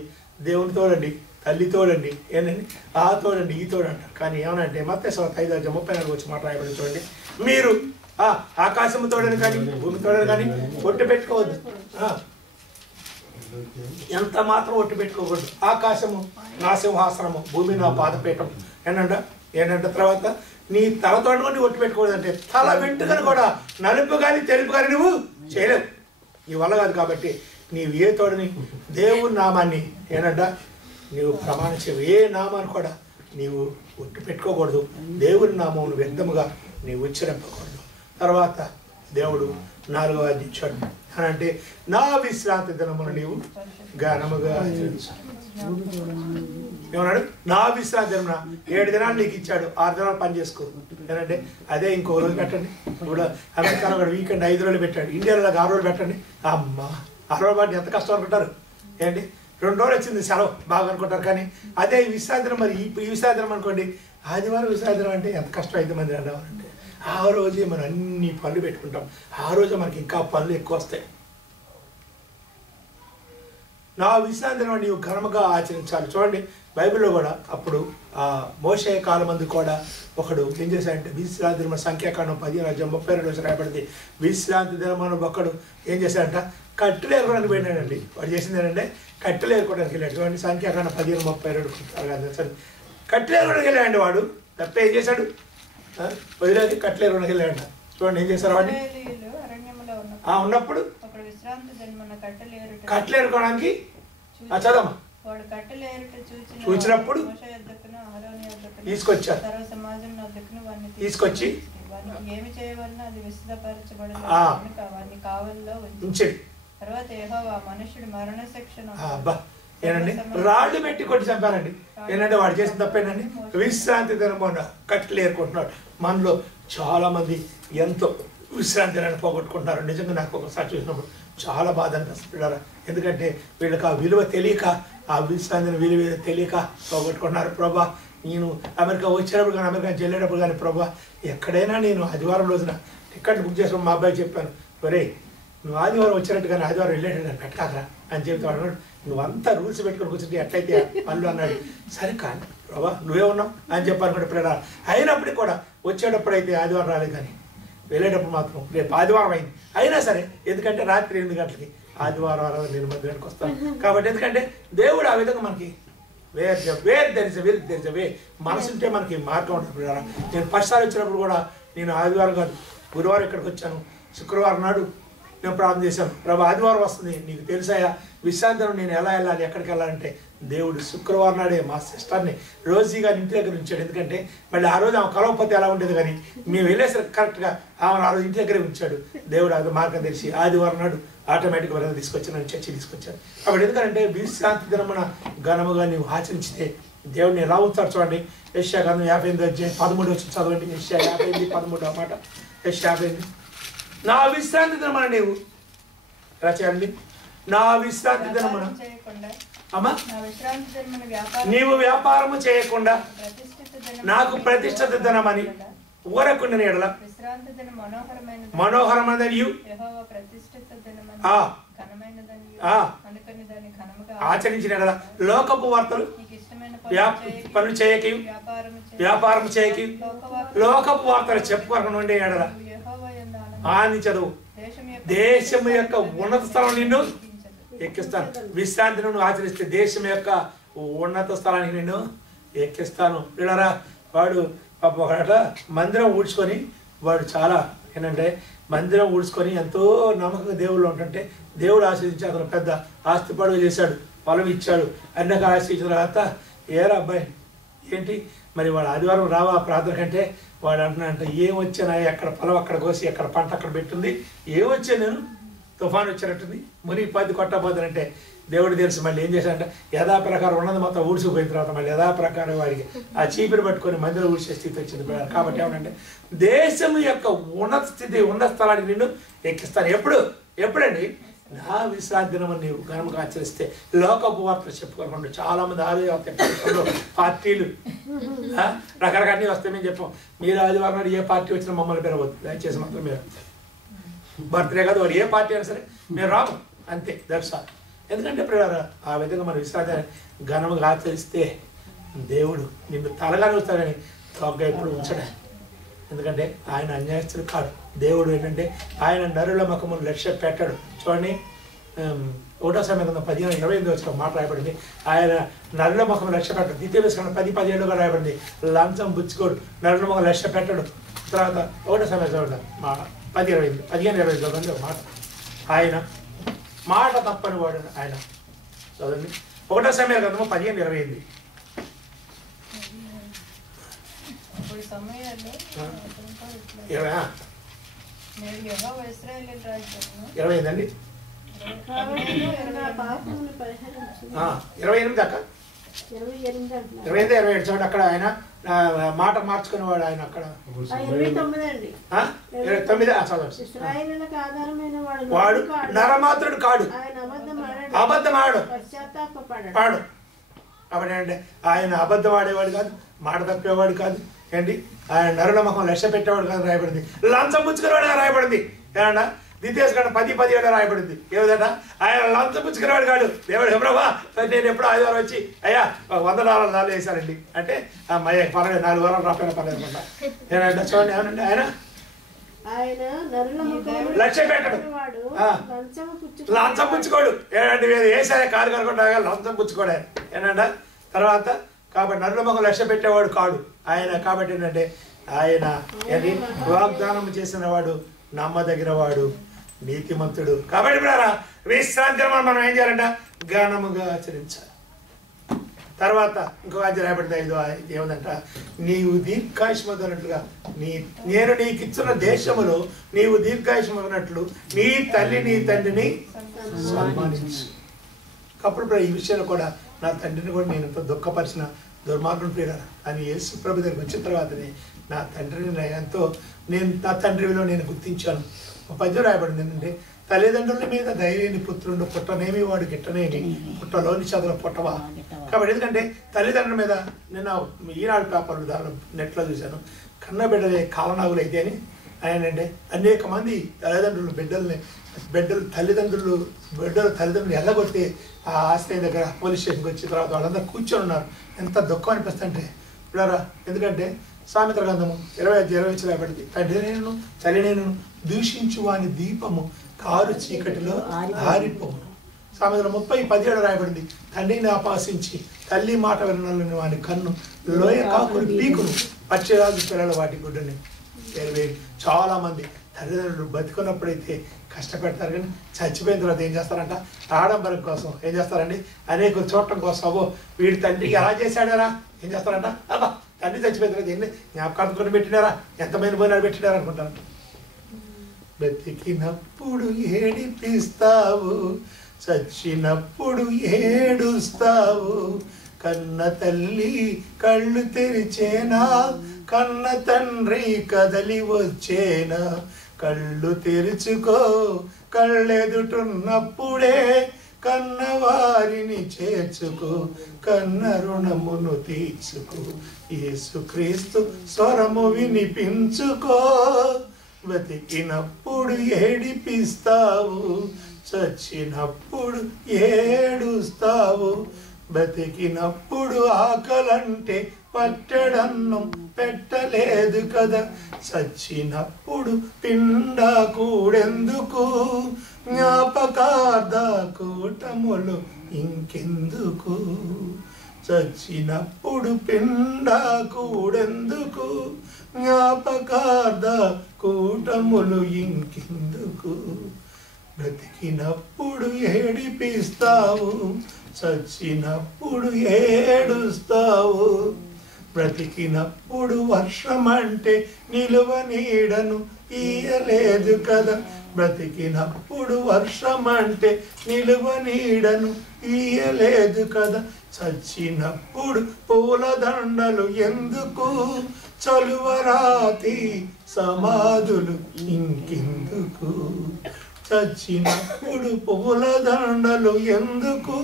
దేవుని తోడండి, తల్లి తోడండి, ఏంటండి ఆ తోడండి ఈ తోడంట. కానీ ఏమనంటే మత్తయి 5:34 వచ్చి మాట రాయబడి చూడండి, మీరు ఆకాశము తోడని కానీ భూమి తోడని కానీ ఒట్టు పెట్టుకోవద్దు, ఎంత మాత్రం ఒట్టు పెట్టుకోకూడదు. ఆకాశము నా సింహాసనము, భూమి నా పాదపీఠం. ఏంటంటే తర్వాత నీ తలతోటి ఒట్టు పెట్టుకోకూడదు. అంటే తల వెంట్రుకను కూడా నలుపు కానీ తెలుపు కానీ నువ్వు చేయలేవు, నీ వల్ల కాదు. కాబట్టి నీవు ఏ తోడని దేవుని నామాన్ని నీవు ప్రమాణం చేయవు, ఏ నామాన్ని కూడా నీవు ఒట్టు పెట్టుకోకూడదు. దేవుని నామం వ్యర్థముగా నీవు ఉచ్చరింపకూడదు. తర్వాత దేవుడు 4వ ఇచ్చాడు అని అంటే, నా విశ్రాంతి దినమును నీవు ఘనముగా ఆచరించాలి. ఏమన్నాడు, నా విశ్రాంతి దినమున 7 దినాలు నీకు ఇచ్చాడు, 6 దినాలు పని చేసుకో. ఏంటంటే అదే ఇంకో రోజు పెట్టండి. ఇప్పుడు అమెరికాలో కూడా వీకెండ్ 5 రోజులు పెట్టాడు, ఇండియాలో 6 రోజులు పెట్టండి. అమ్మ 6 రోజులు బట్టి ఎంత కష్టం అనుకుంటారు ఏంటి, 2 రోజులు వచ్చింది సెలవు బాగా అనుకుంటారు. కానీ అదే విశ్రాంతి దినం, మరి ఈ విశ్రాంతి దినం అనుకోండి, ఆదివారం విశ్రాంతి దినం అంటే ఎంత కష్టం 5 మంది అంటే ఆ రోజే మనం అన్ని పనులు పెట్టుకుంటాం, ఆ రోజే మనకి ఇంకా పనులు ఎక్కువ వస్తాయి. నా విశ్రాంతి దినం నీవు ఘనముగా ఆచరించాలి. చూడండి బైబిల్లో కూడా అప్పుడు మోషే కాలమందు కూడా ఒకడు ఏం చేశాడంటే, విశ్రాంతి దినం సంఖ్యాకాండం 10:32 రాయబడింది. విశ్రాంతి దినం ఒకడు ఏం చేశాడంట, కట్టెలు ఏరుకోవడానికి వెళ్ళాడండి. వాడు చేసింది ఏంటంటే కట్టెలు ఏరుకోవడానికి వెళ్ళాడు. చూడండి సంఖ్యాకాండం 10:32 కట్టెలు ఏరుకోవడానికి వెళ్ళాడండి. వాడు తప్పే ఏం చేశాడు, వదిలేది కట్టెలు ఏరుకోవడానికి వెళ్ళాడంట. చూడండి ఏం చేశారు వాడిని, ఉన్నప్పుడు కట్టెలు ఏరుకోవడానికి చదవమ్మా చూసినప్పుడు తీసుకొచ్చారు. తీసుకొచ్చి ఏనండి రాళ్ళు పెట్టి కొట్టి చంపారండి. ఏంటంటే వాడు చేసిన తప్పేనండి, విశ్రాంతి దినమున కట్టెలు ఏరుకుంటున్నాడు. మనలో చాలా మంది ఎంతో విశ్రాంతి దినాన్ని పోగొట్టుకుంటున్నారు. నిజంగా నాకు ఒకసారి చూసినప్పుడు చాలా బాధ అనిపిస్తున్నారా, ఎందుకంటే వీళ్ళకి ఆ విలువ తెలియక, ఆ విశ్రాంతిని విలువ తెలియక పోగొట్టుకుంటున్నారు. ప్రభా నేను అమెరికా వచ్చినప్పుడు కానీ అమెరికా వెళ్ళేటప్పుడు కానీ ప్రభా ఎక్కడైనా నేను ఆదివారం రోజున టికెట్ బుక్ చేసుకుని మా అబ్బాయి చెప్పాను, ఒరే నువ్వు ఆదివారం వచ్చినట్టు కానీ ఆదివారం వెళ్ళేటట్టు పెట్టాకరా అని చెప్తే అన్నాడు, నువ్వు అంతా రూల్స్ పెట్టుకొని కూర్చుంటే ఎట్లయితే పనులు అన్నాడు. సరే కానీ ప్రభా నువ్వే ఉన్నావు అని చెప్పాను కూడా ఇప్పుడు అయినప్పటికీ కూడా వచ్చేటప్పుడు అయితే ఆదివారం రాలేదు, కానీ వెళ్ళేటప్పుడు మాత్రం రేపు ఆదివారం అయింది. అయినా సరే ఎందుకంటే రాత్రి 8 గంటలకి ఆదివారం నేను మందిరానికి వస్తాను. కాబట్టి ఎందుకంటే దేవుడు ఆ విధంగా మనకి వేర్ తెరిచే మనసుంటే మనకి మార్గం ఉంటుంది. నేను ఫస్ట్ సారి వచ్చినప్పుడు కూడా నేను ఆదివారం కాదు గురువారం ఇక్కడికి వచ్చాను. శుక్రవారం నాడు నేను ప్రార్థన చేశాను, ప్రభు ఆదివారం వస్తుంది నీకు తెలుసాయా విశ్రాంతిలో నేను ఎలా వెళ్ళాలి ఎక్కడికి వెళ్ళాలంటే, దేవుడు శుక్రవారం నాడే మా సిస్టర్ని రోజీగా ఇంటి దగ్గర ఉంచాడు. ఎందుకంటే మళ్ళీ ఆ రోజు ఆమె కలవకపోతే ఎలా ఉండేది, కానీ మేము వెళ్ళేసరికి కరెక్ట్గా ఆమెను ఆ రోజు ఇంటి దగ్గరే ఉంచాడు. దేవుడు అది మార్గం తెలిసి ఆదివారం నాడు ఆటోమేటిక్గా వెళ్ళి తీసుకొచ్చి నన్ను చర్చి తీసుకొచ్చాడు. కాబట్టి ఎందుకంటే విశ్రాంతి దినమున ఘనముగా నీవు ఆచరించితే దేవుడిని ఎలా ఉంచారు. చూడండి యెషయా గ్రంథం 58:13 వచ్చి చదవండి. యెషయా 58:13 మాట. యెషయా 58 నా విశ్రాంతి దినమున నీవు ఎలా చేయాలి, నా విశ్రాంతి దినమున అమ్మా నీవు వ్యాపారము చేయకుండా నాకు ప్రతిష్ఠిత దినమని ఊరకుండిన ఎడల మనోహరమైనదనియు ఆచరించిన ఎడల లోకపు వార్తలు పనులు చేయకి వ్యాపారం చేయకి లోకపు వార్తలు చెప్పుకోకుండా ఉండే ఎడల ఆనందించదు. దేశం యొక్క ఉన్నత స్థలం నిన్ను ఎక్కిస్తాను. విశ్రాంతి నువ్వు ఆచరిస్తే దేశం యొక్క ఉన్నత స్థలానికి నిన్ను ఎక్కిస్తాను. వీళ్ళరా వాడు ఒకట మందిరం ఊడ్చుకొని వాడు చాలా ఏంటంటే మందిరం ఊడ్చుకొని ఎంతో నమ్మకంగా దేవుళ్ళు ఉంటుంటే దేవుడు ఆశీర్దించి అతను పెద్ద ఆస్తి పడుగు చేశాడు, పొలం ఇచ్చాడు. అన్నక ఆశీర్దించిన తర్వాత ఏరా అబ్బాయి ఏంటి మరి వాడు ఆదివారం రావా ప్రార్థన కంటే వాడు అంటున్నాడంటే ఏమొచ్చానా, ఎక్కడ పొలం అక్కడ కోసి ఎక్కడ పంట అక్కడ పెట్టింది, ఏమొచ్చా నేను తుఫాను వచ్చినట్టుంది ముని 10 కొట్టబోతుందంటే దేవుడు తెలుసు. మళ్ళీ ఏం చేశాడంటే యథాప్రకారం ఉన్నది మొత్తం ఊడ్చిపోయిన తర్వాత మళ్ళీ యథాప్రకారం వాడికి ఆ చీపిరి పట్టుకొని మందిరం ఊడ్చే స్థితి వచ్చింది. కాబట్టి ఏమంటే దేశం యొక్క ఉన్నత స్థితి ఉన్నత స్థలానికి నిన్ను ఎక్కిస్తాను. ఎప్పుడండి నా విశ్రాంతి దినమని నీవు ఘనంగా ఆచరిస్తే లోకపు వార్తలు చెప్పుకోకుండా చాలా మంది ఆదివారం పార్టీలు రకరకాల వస్తాయి. మేము చెప్పాం మీరు ఆదివారం నాడు ఏ పార్టీ వచ్చినా మమ్మల్ని పిలవద్దు దయచేసి మాత్రం. మీరు బర్త్డే కాదు వాడు ఏ పార్టీ అయినా సరే మేము రాము అంతే, దట్స్ ఆల్. ఎందుకంటే ఆ విధంగా మన విశ్రాంతి ఘనంగా ఆచరిస్తే దేవుడు నిన్ను తలగానే వస్తాడని తొగ్గ ఎప్పుడు ఉంచడా. ఎందుకంటే ఆయన అన్యాయస్తుడు కాదు. దేవుడు ఏంటంటే ఆయన నరుల ముఖమును లక్ష్య పెట్టాడు. చూడండి 1వ సమయంలో 15-28 వచ్చిన మాట రాయబడింది. ఆయన నరుల ముఖం లక్ష్య పెట్టాడు. 10-17 రాయబడింది. లంచం బుచ్చుకోడు, నరుల ముఖం లక్ష్య పెట్టాడు. తర్వాత 1వ సమయం మాట 15-25 మాట ఆయన మాట తప్పని వాడు ఆయన. చదవండి 1వ సమయం గ్రంథము 15-28. ఇరవై 28 దాకా 28-27 చూడండి. అక్కడ ఆయన మాట మార్చుకునేవాడు. ఆయన అక్కడ 29 వాడు నరమాత్రుడు కాడు, అబద్ధమాడు పాడు. కాబట్టి అంటే ఆయన అబద్ధం ఆడేవాడు కాదు, మాట తప్పేవాడు కాదు. ఏంటి ఆయన నరుల ముఖం లక్ష్య పెట్టేవాడు కాదు రాయబడింది. లంచం పుచ్చుకునేవాడుగా రాయబడింది. ఏమన్నా 10-17 రాయబడింది. ఏమిటంట ఆయన లంచం పుచ్చుకునేవాడు కాడు. దేవుడు ఎప్పుడవా నేను ఎప్పుడో ఆదివారం వచ్చి అయ్యా $100 వేశారండి అంటే పర్లేదు 4 వారాలు రాపోయినా పర్లేదు అనమాట. ఏనంటే చూడండి ఏమనండి ఆయన లక్ష్య పెట్టడు, లంచం పుచ్చుకోడు. ఏంటంటే వేసారే కాలు కనుకుంటా లంచం పుచ్చుకోడు ఆయన. ఏనంట తర్వాత కాబట్టి నరుల ముఖం లక్ష్య పెట్టేవాడు కాడు ఆయన. కాబట్టి ఏంటంటే ఆయన వాగ్దానం చేసిన వాడు, నమ్మదగిన వాడు, నీతిమంతుడు. కాబట్టి విశ్రాంతి మనం ఏం చేయాలంట ఘనముగా ఆచరించాలి. తర్వాత ఇంకో అధ్యాయం రాయబడింది 5 ఏముందంట నీవు దీర్ఘాయుష్మన్నట్లుగా నేను నీకు ఇచ్చిన దేశములో నీవు దీర్ఘాయుష్మన్నట్లు నీ తల్లి నీ తండ్రిని సన్మానించు. అప్పుడు ఈ విషయంలో కూడా నా తండ్రిని కూడా నేను ఎంతో దుఃఖపరిచిన దుర్మార్గుని ప్రియురాలు అని యేసు ప్రభు దగ్గరికి వచ్చిన తర్వాతనే నా తండ్రిని ఎంతో నా తండ్రి విలువ నేను గుర్తించాను. 10 రాయబడింది ఏంటంటే తల్లిదండ్రుల మీద ధైర్యాన్ని పుత్రుడు పుట్టనేమి వాడు గిట్టనేమి పుట్టలోని చదువుల పుట్టవా. కాబట్టి ఎందుకంటే తల్లిదండ్రుల మీద నేను ఈనాడు పేపర్లు దానిలో నెట్లో చూశాను. కన్నబిడ్డలే కాలనాగులు అయితే అని ఆయనంటే అనేక మంది బిడ్డలు తల్లిదండ్రులు ఎల్లగొట్టి ఆ ఆశ్రయం దగ్గర పోలీస్ స్టేషన్కి వచ్చిన తర్వాత వాళ్ళందరూ కూర్చొని ఉన్నారు. ఎంత దుఃఖం అనిపిస్తుంటే పిల్లరా. ఎందుకంటే సామెతల గ్రంథము 20 రాయబడింది తండ్రి నేను తల్లి నేను దూషించు వాని దీపము కారు చీకటిలో ఆరిపోవును. సామెతలు 30:17 రాయబడింది తండ్రిని ఆపాసించి తల్లి మాట వినని వాని కన్ను లోయ కాకులు పీకును పచ్చిరాజు పిల్లలు వాటి గుడ్డని వేరు. చాలా మంది తల్లిదండ్రులు బతుకున్నప్పుడైతే కష్టపెడతారు, కానీ చచ్చిపోయిన తర్వాత ఏం చేస్తారంట ఆడంబరం కోసం ఏం చేస్తారండి అనేక చూడటం కోసం అవ్వో వీడి తండ్రికి ఎలా చేశాడారా ఏం చేస్తారంట అబ్బా తండ్రి చచ్చిపోయిన తర్వాత ఏంటి జ్ఞాపకార్థం పెట్టినారా ఎంతమంది పోయినాడు పెట్టినారా అనుకుంటారు. బ్రతికినప్పుడు ఏడిపిస్తావు, చచ్చినప్పుడు ఏడుస్తావు. కన్న తల్లి కళ్ళు తెరిచేనా, కన్న తండ్రి కదలి వచ్చేనా. కళ్ళు తెరుచుకో కళ్ళెదుటున్నప్పుడే కన్నవారిని చేర్చుకో, కన్న రుణమును తీర్చుకో. యేసుక్రీస్తు స్వరము వినిపించుకో. బతికినప్పుడు ఏడిపిస్తావు, చచ్చినప్పుడు ఏడుస్తావు. బతికినప్పుడు ఆకలంటే పట్టెడన్నం పెట్టలేదు కదా, చచ్చినప్పుడు పిండా కూడెందుకు, జ్ఞాపకార్థ కూటములు ఇంకెందుకు. చచ్చినప్పుడు పిండా కూడెందుకు, జ్ఞాపకార్థ కూటములు ఇంకెందుకు. బ్రతికినప్పుడు ఏడిపిస్తావు, చచ్చినప్పుడు ఏడుస్తావు. బ్రతికినప్పుడు వర్షం అంటే నిలువ నీడను ఇయ్యలేదు కదా, బ్రతికినప్పుడు వర్షం అంటే నిలువ నీడను ఇయ్యలేదు కదా. చచ్చినప్పుడు పూలదండలు ఎందుకు, చలువరాతి సమాధులు ఇంకెందుకు. చచ్చినప్పుడు పూలదండలు ఎందుకు,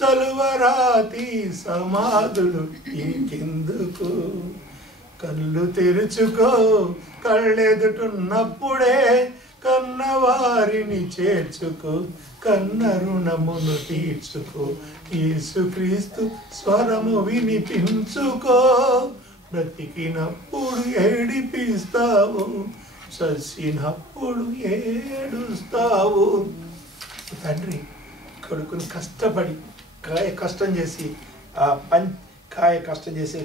చలువరాతి సమాధులు ఇంకెందుకు. కళ్ళు తెరుచుకో, కళ్ళెదుటున్నప్పుడే కన్నవారిని చేర్చుకో, కన్న రుణమును తీర్చుకో. యేసుక్రీస్తు స్వరము వినిపించుకో. బ్రతికినప్పుడు ఏడిపిస్తావు, చచ్చినప్పుడు ఏడుస్తావు. తండ్రి కొడుకుని కష్టపడి కష్టం చేసి కష్టం చేసి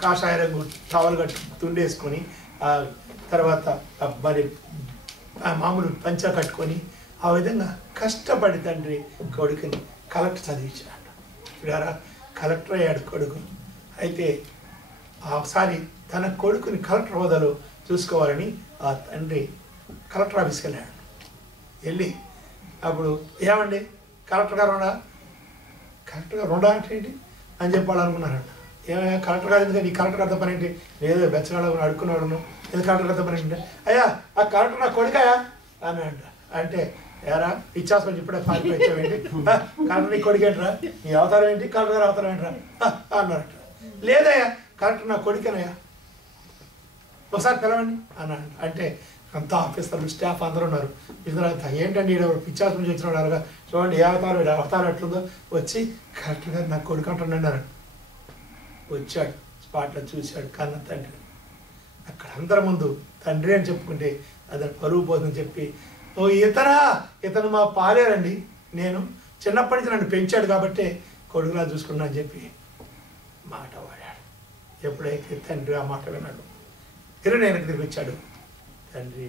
కాషాయ రంగు టవల్ కట్టి తుండేసుకొని తర్వాత మరి మామూలు పంచా కట్టుకొని ఆ విధంగా కష్టపడి తండ్రి కొడుకుని కలెక్టర్ చదివించాడు. ఇప్పుడు కలెక్టర్ అయ్యాడు కొడుకు. అయితే ఒకసారి తన కొడుకుని కలెక్టర్ హోదాలో చూసుకోవాలని ఆ తండ్రి కలెక్టర్ ఆఫీస్కి వెళ్ళాడు. వెళ్ళి అప్పుడు ఏమండి కలెక్టర్ గారు ఉండా, కలెక్టర్ గారు ఉండా అంటే ఏంటి అని చెప్పాలనుకున్నారంట. ఏమయ్యా కలెక్టర్ గారు ఎందుకంటే ఈ కలెక్టర్ గారితో పని ఏంటి, లేదో బెచ్చగాడు అడుక్కున్నాడు, ఎందుకు కలెక్టర్ గారితో పని ఏంటంటే, అయ్యా ఆ కలెక్టర్ నా కొడుకాయా అని అంట. అంటే ఏరా ఇచ్చాసని ఇప్పుడే పారిపోయి వచ్చావేంటి, కలెక్టర్ నీ కొడుకేంట్రా, నీ అవతారం ఏంటి, కలెక్టర్ గారు అవతారం ఏంట్రా అన్నారట. లేదయ్యా కలెక్టర్ నా కొడుకేనయ్యా, ఒకసారి పిలవండి అన్నాడు. అంటే అంతా ఆఫీసర్లు స్టాఫ్ అందరూ ఉన్నారు. ఇద్దరు ఏంటండి ఈడ పిచ్చాస్ నుంచి వచ్చినాడు అలాగా, చూడండి ఏ అవతారం అవతారం ఎట్లుందో, వచ్చి కరెక్ట్గా నా కొడుకు అంటున్నాడు. వచ్చాడు, స్పాట్లో చూశాడు కన్న తండ్రి. అక్కడ అందరి ముందు తండ్రి అని చెప్పుకుంటే అతను పరువు పోతుందని చెప్పి, ఓ ఇతను మా పాలేరండి, నేను చిన్నప్పటి నుంచి నన్ను పెంచాడు కాబట్టి కొడుకులా చూసుకున్నా అని చెప్పి మాట వాడాడు. ఎప్పుడైతే తండ్రి ఆ మాట విన్నాడు, నేను తిరిగి వచ్చాడు, తండ్రి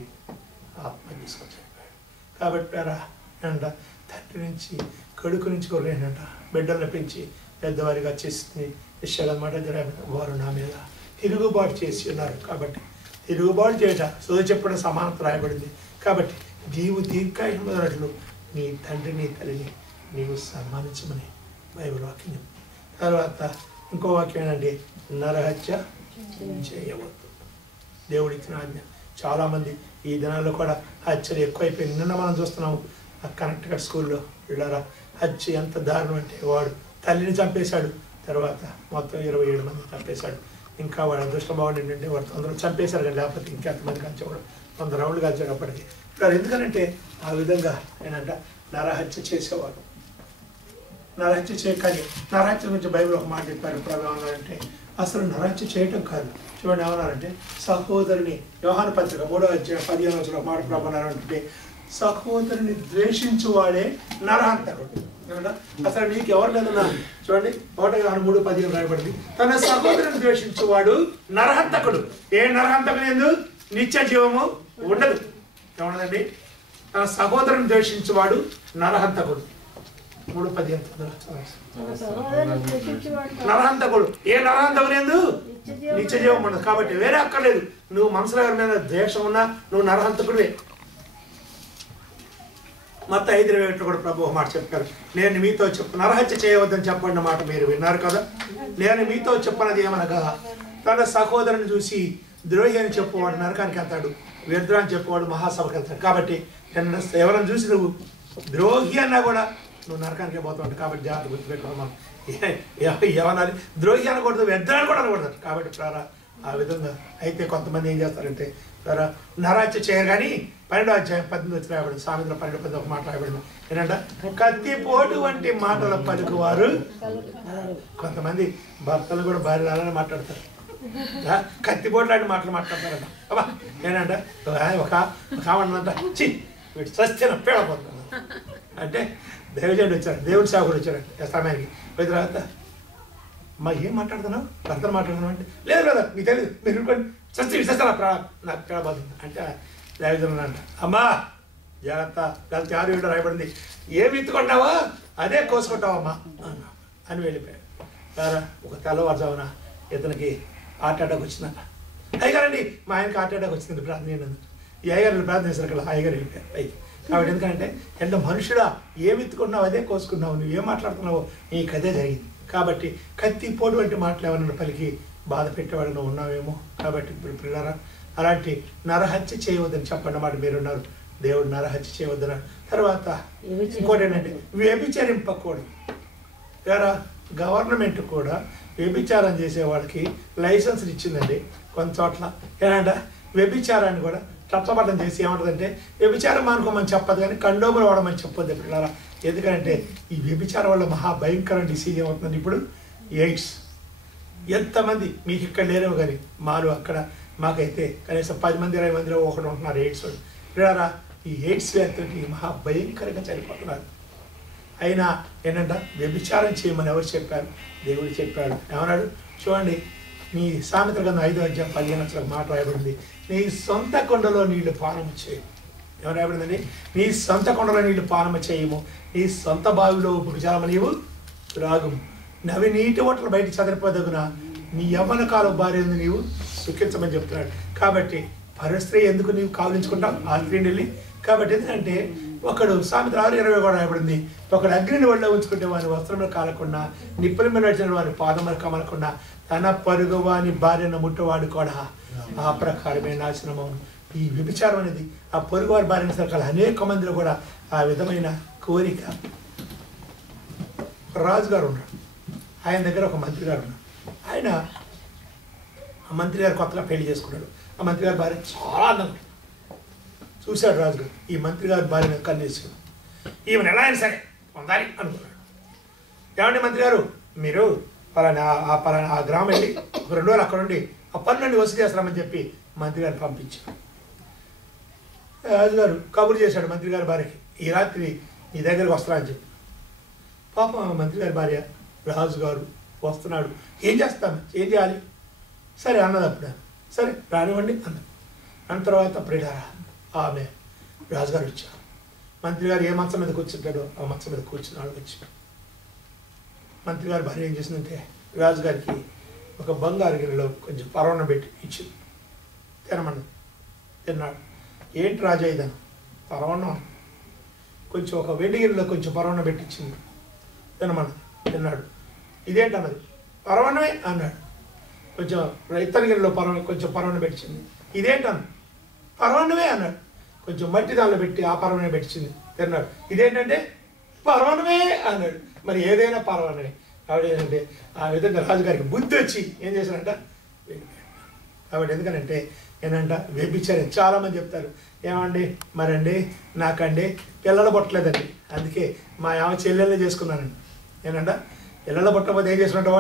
ఆత్మ తీసుకొచ్చాడు. కాబట్టి అంట తండ్రి నుంచి కొడుకు నుంచి కొరలేనంట బిడ్డలను పెంచి పెద్దవారిగా చేసింది విషయాలన్నమాట. వారు నా మీద తిరుగుబాటు చేసి ఉన్నారు కాబట్టి తిరుగుబాటు చేయట సోద చెప్పడం సమానత రాయబడింది. కాబట్టి నీవు దీర్ఘాయుష్మతులు నీ తండ్రిని తల్లిని నీవు సన్మానించమని బైబిల్ వాక్యం. తర్వాత ఇంకో వాక్యం ఏంటంటే నరహత్య చేయవద్దు. దేవుడి ఇచ్చిన ఆజ్ఞ. చాలామంది ఈ దినాల్లో కూడా హత్యలు ఎక్కువైపోయింది. నిన్న మనం చూస్తున్నాము ఆ కనెక్టికట్ స్కూల్లో వెళ్ళారా హత్య ఎంత దారుణం అంటే, వాడు తల్లిని చంపేశాడు, తర్వాత మొత్తం 27 మంది చంపేశాడు. ఇంకా వాడు అదృష్టం బాగుండి ఏంటంటే వాడు తొందరగా చంపేశాడు, కానీ లేకపోతే ఇంకెంతమంది కాల్చేవాడు, 100 రౌండ్లు కాల్చాడు అప్పటికి. ఇప్పుడు ఎందుకనంటే ఆ విధంగా ఏంటంట నరహత్య చేసేవాడు. నరహత్య చేయకాలి. నరహత్య గురించి బైబిల్ ఒక మాట చెప్పారు. ప్రభు ఏమన్నారంటే అసలు నరహత్య చేయటం కాదు. చూడండి ఏమన్నారంటే సహోదరుని, యోహాను పత్రిక 3వ అధ్యాయం 15వ మాట ప్రభు అన్నారంటే సహోదరుని ద్వేషించువాడే నరహంతకుడు. అసలు నీకు ఎవరు లేదన్నా. చూడండి 1 యోహాను 3:15 రాయబడింది, తన సహోదరుని ద్వేషించువాడు నరహంతకుడు. ఏ నరహంతకుడు ఎందు నిత్య జీవము ఉండదు. ఏమన్నదండి, తన సహోదరుని ద్వేషించువాడు నరహంతకుడు. 3:15 నరహంతకుడు. ఏ నరహంతకుడు ఎందు నిత్య జీవం ఉండదు. కాబట్టి వేరే అక్కర్లేదు, నువ్వు మనసులో ఎవరి మీద ద్వేషం ఉన్నా నువ్వు నరహంతకుడివే. మొత్తం 5:21 కూడా ప్రభు మాట చెప్పారు, నేను మీతో నరహత్య చేయవద్దని చెప్పండి మాట మీరు విన్నారు కదా. నేను మీతో చెప్పనది ఏమనగా తన సహోదరుని చూసి ద్రోహి అని చెప్పువాడు నరకానికి వెళ్తాడు, వ్యర్థం అని చెప్పువాడు మహాసభకి వెళ్తాడు. కాబట్టి ఎవరైనా చూసి నువ్వు ద్రోహి అన్నా కూడా నువ్వు నరకానికే పోతావు కాబట్టి జాగ్రత్త గుర్తుపెట్టుకోవాలి. మనం ఏమనాలి, ద్రోహి అనకూడదు, వ్యర్థాన్ని కూడా అనకూడదు. కాబట్టి ప్రారా ఆ విధంగా అయితే కొంతమంది ఏం చేస్తారంటే ప్రారా నరహత్య చేయరు. కానీ 12వ అధ్యాయం 18 రాయబడింది, సామెతల 12:10 ఒక మాట రాయబడింది ఏంటంట, కత్తిపోటు వంటి మాటల పలుకువారు. కొంతమంది భర్తలు కూడా భార్యలు అలానే మాట్లాడతారు, కత్తిపోటు లాంటి మాటలు మాట్లాడతారంట. అబ్బా ఏంటంట ఒక కావడంట, చి వీటి సత్యన పేడపోతున్నారు అంటే దైవజనుడు వచ్చాడు, దేవుడి సేవకుడు వచ్చాడు సమయానికి. పోయిన తర్వాత అమ్మా ఏం మాట్లాడుతున్నావు, భర్తలు మాట్లాడుతున్నావు అంటే లేదు కదా మీకు తెలియదు, మీరు సస్తి నాకు పేడబోతుంది అంటే దైవజనుడు అంట, అమ్మా జాగ్రత్త గలతి 6:7 రాయబడింది, ఏమి ఎత్తుకుంటావో అదే కోసుకుంటావమ్మా అన్నా అని వెళ్ళిపోయాడు. సారా ఒక తెల్లవారుజామున ఇతనికి హార్ట్ అటాక్ వచ్చిందంట. అయ్యగారండి మా ఆయనకి హార్ట్ అటాక్ వచ్చింది, ప్రార్థన చేయండి. ఈ అయ్యగారిని ప్రార్థన చేసిన కదా అయ్యగారు వెళ్ళిపోయారు పైకి. కాబట్టి ఎందుకంటే ఎంత మనుషుడా ఏమి ఎత్తుకున్నావు అదే కోసుకున్నావు, నువ్వు ఏం మాట్లాడుతున్నావో నీకు అదే జరిగింది. కాబట్టి కత్తి పోటు వంటి మాటలు ఎవరన్నా పలికి బాధ పెట్టేవాడు నువ్వు ఉన్నావేమో. కాబట్టి ఇప్పుడు పిల్లరా అలాంటి నరహత్య చేయవద్దని చెప్పండి మాట మీరున్నారు. దేవుడు నరహత్య చేయవద్దన. తర్వాత ఇంకోటి ఏంటంటే వ్యభిచరింపకూడదు. వేరే గవర్నమెంట్ కూడా వ్యభిచారం చేసే వాళ్ళకి లైసెన్స్ ఇచ్చిందండి కొంత చోట్ల. ఏంటంటే వ్యభిచారాన్ని కూడా చట్టబద్ధం చేసి ఏమంటుందంటే వ్యభిచారం మానుకోమని చెప్పదు, కానీ కండోములు వాడమని చెప్పొద్దు పిల్లరా. ఎందుకంటే ఈ వ్యభిచారం వల్ల మహాభయంకరమైన డిసీజ్ ఏమవుతుందండి ఇప్పుడు ఎయిడ్స్. ఎంతమంది మీకు ఇక్కడ లేరేమో కానీ మాలో అక్కడ మాకైతే కనీసం 10 మంది 20 మందిలో ఒకటి ఉంటున్నారు ఎయిడ్స్ వాళ్ళు. పిల్లరా ఈ ఎయిడ్స్ వ్యాధికి మహాభయంకరంగా చనిపోతున్నారు. అయినా ఏంటంట వ్యభిచారం చేయమని ఎవరు చెప్పారు, దేవుడు చెప్పాడు. ఏమన్నాడు చూడండి, నీ సామెతల గ్రంథం 5వ అధ్యాయం 15 మాట రాయబడింది, నీ సొంత కొండలో నీళ్లు పానము చేయము. ఏమని రాయబడిందండి, నీ సొంత కొండలో నీళ్లు పానము చేయము, నీ సొంత బావిలో ఉపచారము నీవు త్రాగుము, నవి నీటి ఓటలు బయట చదిరిపోదగున నీ యవ్వన కాలం భార్యను నీవు సుఖించమని చెప్తున్నాడు. కాబట్టి పరస్త్రీ ఎందుకు నీవు కావలించుకుంటావు ఆ స్త్రీని వెళ్ళి. కాబట్టి ఎందుకంటే ఒకడు సామెతలు 6:20 కూడా రాయబడింది, ఒకడు అగ్నిని ఒళ్ళో ఉంచుకుంటే వాని వస్త్రములు కాలకుండా నిప్పుల మీద నడిచిన వాని పాదములు కమలకుండా తన పరుగు వాని భార్యను ముట్టవాడు కూడా ఆ ప్రకారమే నాశనమవును. ఈ వ్యభిచారం అనేది ఆ పొరుగు వారి భార్యను సరకాల అనేక మందిలో కూడా ఆ విధమైన కోరిక. రాజుగారు ఉన్నాడు, ఆయన దగ్గర ఒక మంత్రి గారు ఉన్నాడు. ఆయన ఆ మంత్రి గారు కొత్తగా పెళ్లి చేసుకున్నాడు. ఆ మంత్రి గారి భార్య చాలా అందంగా చూశాడు రాజుగారు. ఈ మంత్రి గారి భార్యను కన్నేసుకున్నాడు. ఈమెను ఎలా అయినా సరే పొందాలి అనుకున్నాడు. ఏమంటే మంత్రి గారు మీరు పలానా ఆ గ్రామం వెళ్ళి ఒక 2 రోజులు అక్కడ ఉండి ఆ పనులన్నీ వసూలు చేస్తామని చెప్పి మంత్రి గారిని పంపించాడు. రాజుగారు కబురు చేశాడు మంత్రి గారి భార్యకి, ఈ రాత్రి నీ దగ్గరికి వస్తానని చెప్పి. పాపం మంత్రి గారి భార్య రాజుగారు వస్తున్నాడు, ఏం చేస్తాను ఏం చేయాలి సరే అన్నది. అప్పుడు సరే రానివ్వండి అన్నది. అన్న తర్వాత ప్రిడారా ఆమె రాజుగారు వచ్చారు. మంత్రి గారు ఏ మంచం మీద కూర్చుంటాడో ఆ మంచం మీద కూర్చున్నాడు. వచ్చి మంత్రి గారి భార్య ఏం చేసిందంటే రాజుగారికి ఒక బంగారు గిన్నెలో కొంచెం పరవన్నం పెట్టి ఇచ్చింది, తినమన్నది. తిన్నాడు. ఏంటి రాజా ఇదను పరవన్నం, కొంచెం ఒక వెండి గిన్నెలో కొంచెం పరవన్నం పెట్టి ఇచ్చింది, తినమన్నది. తిన్నాడు. ఇదేంటి అన్నది, పరవన్నమే అన్నాడు. కొంచెం ఇత్తడి గిన్నెలో కొంచెం పరవన్నం పెట్టింది, ఇదేంటన్న పరవన్నమే అన్నాడు. కొంచెం మట్టి దానిలో పెట్టి ఆ పరవన్నం పెట్టింది, తిన్నాడు. ఇదేంటంటే పరవన్నమే అన్నాడు. మరి ఏదైనా పరవన్నమే. కాబట్టి ఏంటంటే ఆ విధంగా రాజుగారికి బుద్ధి వచ్చి ఏం చేశారంట వెళ్ళిపోయాడు. కాబట్టి ఎందుకనంటే ఏంటంట వ్యభిచారం. చాలామంది చెప్తారు ఏమండి మరండి నాకండి పిల్లలు పుట్టలేదండి, అందుకే మా ఆమె చెల్లెల్ని చేసుకున్నానండి. ఏంటంట పిల్లలు పుట్టకపోతే ఏం చేసుకుంటే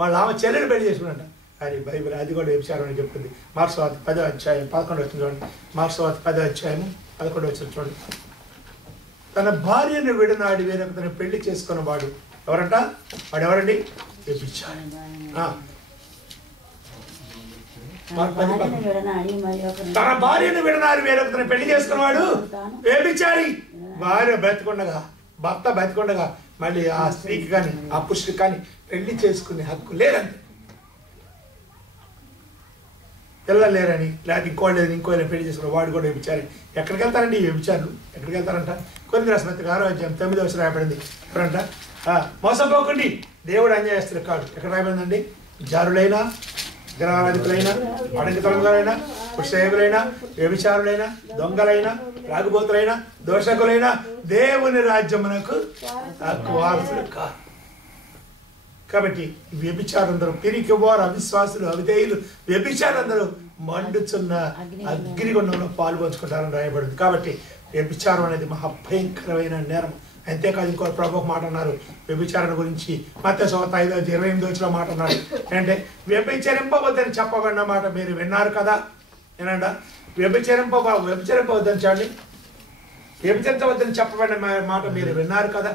వాళ్ళ ఆమె చెల్లెలు పెళ్లి చేసుకున్నాంట. అది బైబిల్ అది కూడా వ్యభిచారం అని చెప్తుంది. మార్క్స్ వార్త 10వ అధ్యాయం 11 వచ్చింది చూడండి. మార్క్స్ వార్త 10వ అధ్యాయము 11 వచ్చింది చూడండి. తన భార్యను విడనాడి వేరొకతను పెళ్లి చేసుకున్న వాడు ఎవరంట, వాడు ఎవరండి వ్యభిచారి. తన భార్యను విడనాడి వేరొకతను పెళ్లి చేసుకున్నవాడు వ్యభిచారి. భార్య బ్రతికుండగా భర్త బ్రతికుండగా మళ్ళీ ఆ స్త్రీకి కానీ ఆ పురుషుడికి కానీ పెళ్లి చేసుకునే హక్కు లేదండి. పిల్లలేరని లేకపోతే ఇంకో పెళ్లి చేసుకున్న వాడు కూడా వ్యభిచారి. ఎక్కడికి వెళ్తారండి ఈ వ్యభిచారులు? ఎక్కడికి వెళ్తారంట? కొరింథీ రాసిన పత్రిక 6వ అధ్యాయం 9వ వచనం రాయబడింది. ఎవరంట మోసపోకండి దేవుడు అన్యాయస్తులు కాదు. ఎక్కడ రాయబడిందండి? జారులైనా విగ్రహాధికులైనా, అడంగితలైనా, పురుషైనా, వ్యభిచారులైనా, దొంగలైనా, రాగుబోతులైనా, దోషకులైనా దేవుని రాజ్యమునకు వారసులు కాదు. కాబట్టి వ్యభిచారందరూ, పిరికివారు, అవిశ్వాసులు, అవిధేయులు, వ్యభిచారందరూ మండుచున్న అగ్నిగుండంలో పాల్పంచుకుంటారని రాయబడింది. కాబట్టి వ్యభిచారం అనేది మహాభయంకరమైన నేరం. అంతేకాదు ఇంకో ప్రభు మాట అన్నారు వ్యభిచారణ గురించి. మత్తయి 5:28 మాట అన్నాడు అంటే వ్యభిచరింపవద్దని చెప్పబడిన మాట మీరు విన్నారు కదా. ఏనంట వ్యభిచరింపవద్దని చూడండి, వ్యభిచరించవద్దని చెప్పబడిన మాట మీరు విన్నారు కదా.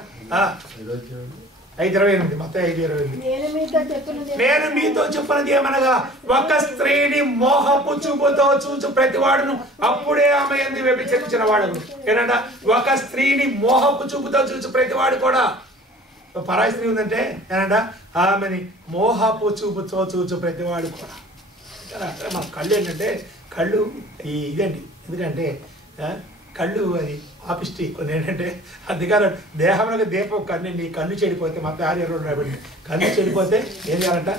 5:28 మత్తయి 5:28 నేను మీతో చెప్పినది ఏమనగా ఒక స్త్రీని మోహపు చూపుతో చూచు ప్రతివాడును అప్పుడే ఆమె యందు వ్యభిచరించిన వాడు. ఏనంట ఒక స్త్రీని మోహపు చూపుతో చూచు ప్రతివాడు కూడా. పరాయి స్త్రీ ఉందంటే ఏనంట ఆమెని మోహపు చూపుతో చూచు ప్రతివాడు కూడా. మా కళ్ళు ఏంటంటే కళ్ళు ఇదండి. ఎందుకంటే కళ్ళు అది పాపిష్టి కొన్ని ఏంటంటే అందుకని దేహంలోకి దీపం కన్ను, నీ కన్ను చెడిపోతే మొత్తం 6:20 రాబడింది. కన్ను చెడిపోతే ఏం చేయాలంట,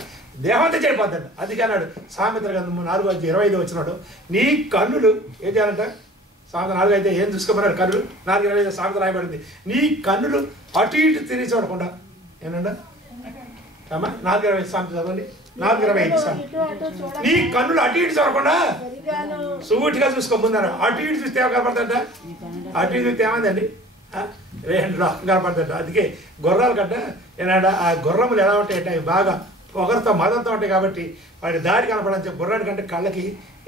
దేహం అంతా చెడిపోద్దంట. అందుకన్నాడు సామెతల గ్రంథం 4:25 వచ్చినాడు నీ కన్నులు ఏం చేయాలంట. సామెత 4 అయితే ఏం చూసుకోమన్నాడు, కన్నులు 4:25 సామెత రాయబడింది. నీ కన్నులు అటు ఇటు తిరిగి చూడకుండా ఏనంట 4:20 సామెత చదవండి. 4:25 సామెత నీ కన్నులు అటు ఇటు చూడకుండా సూటిగా చూసుకో. ముందర అటు ఇటు చూస్తే ఏమో కనపడుతుంట, అటు ఇటు చూస్తే ఏమైందండి కనపడుతుంట. అందుకే గుర్రాలు కట్ట ఏనాడ ఆ గుర్రములు ఎలా ఉంటాయంటే అవి బాగా పొగరతో మదంతో ఉంటాయి. కాబట్టి వాటి దారి కనపడాలని చెప్పి గుర్రాడి కంటే కళ్ళకి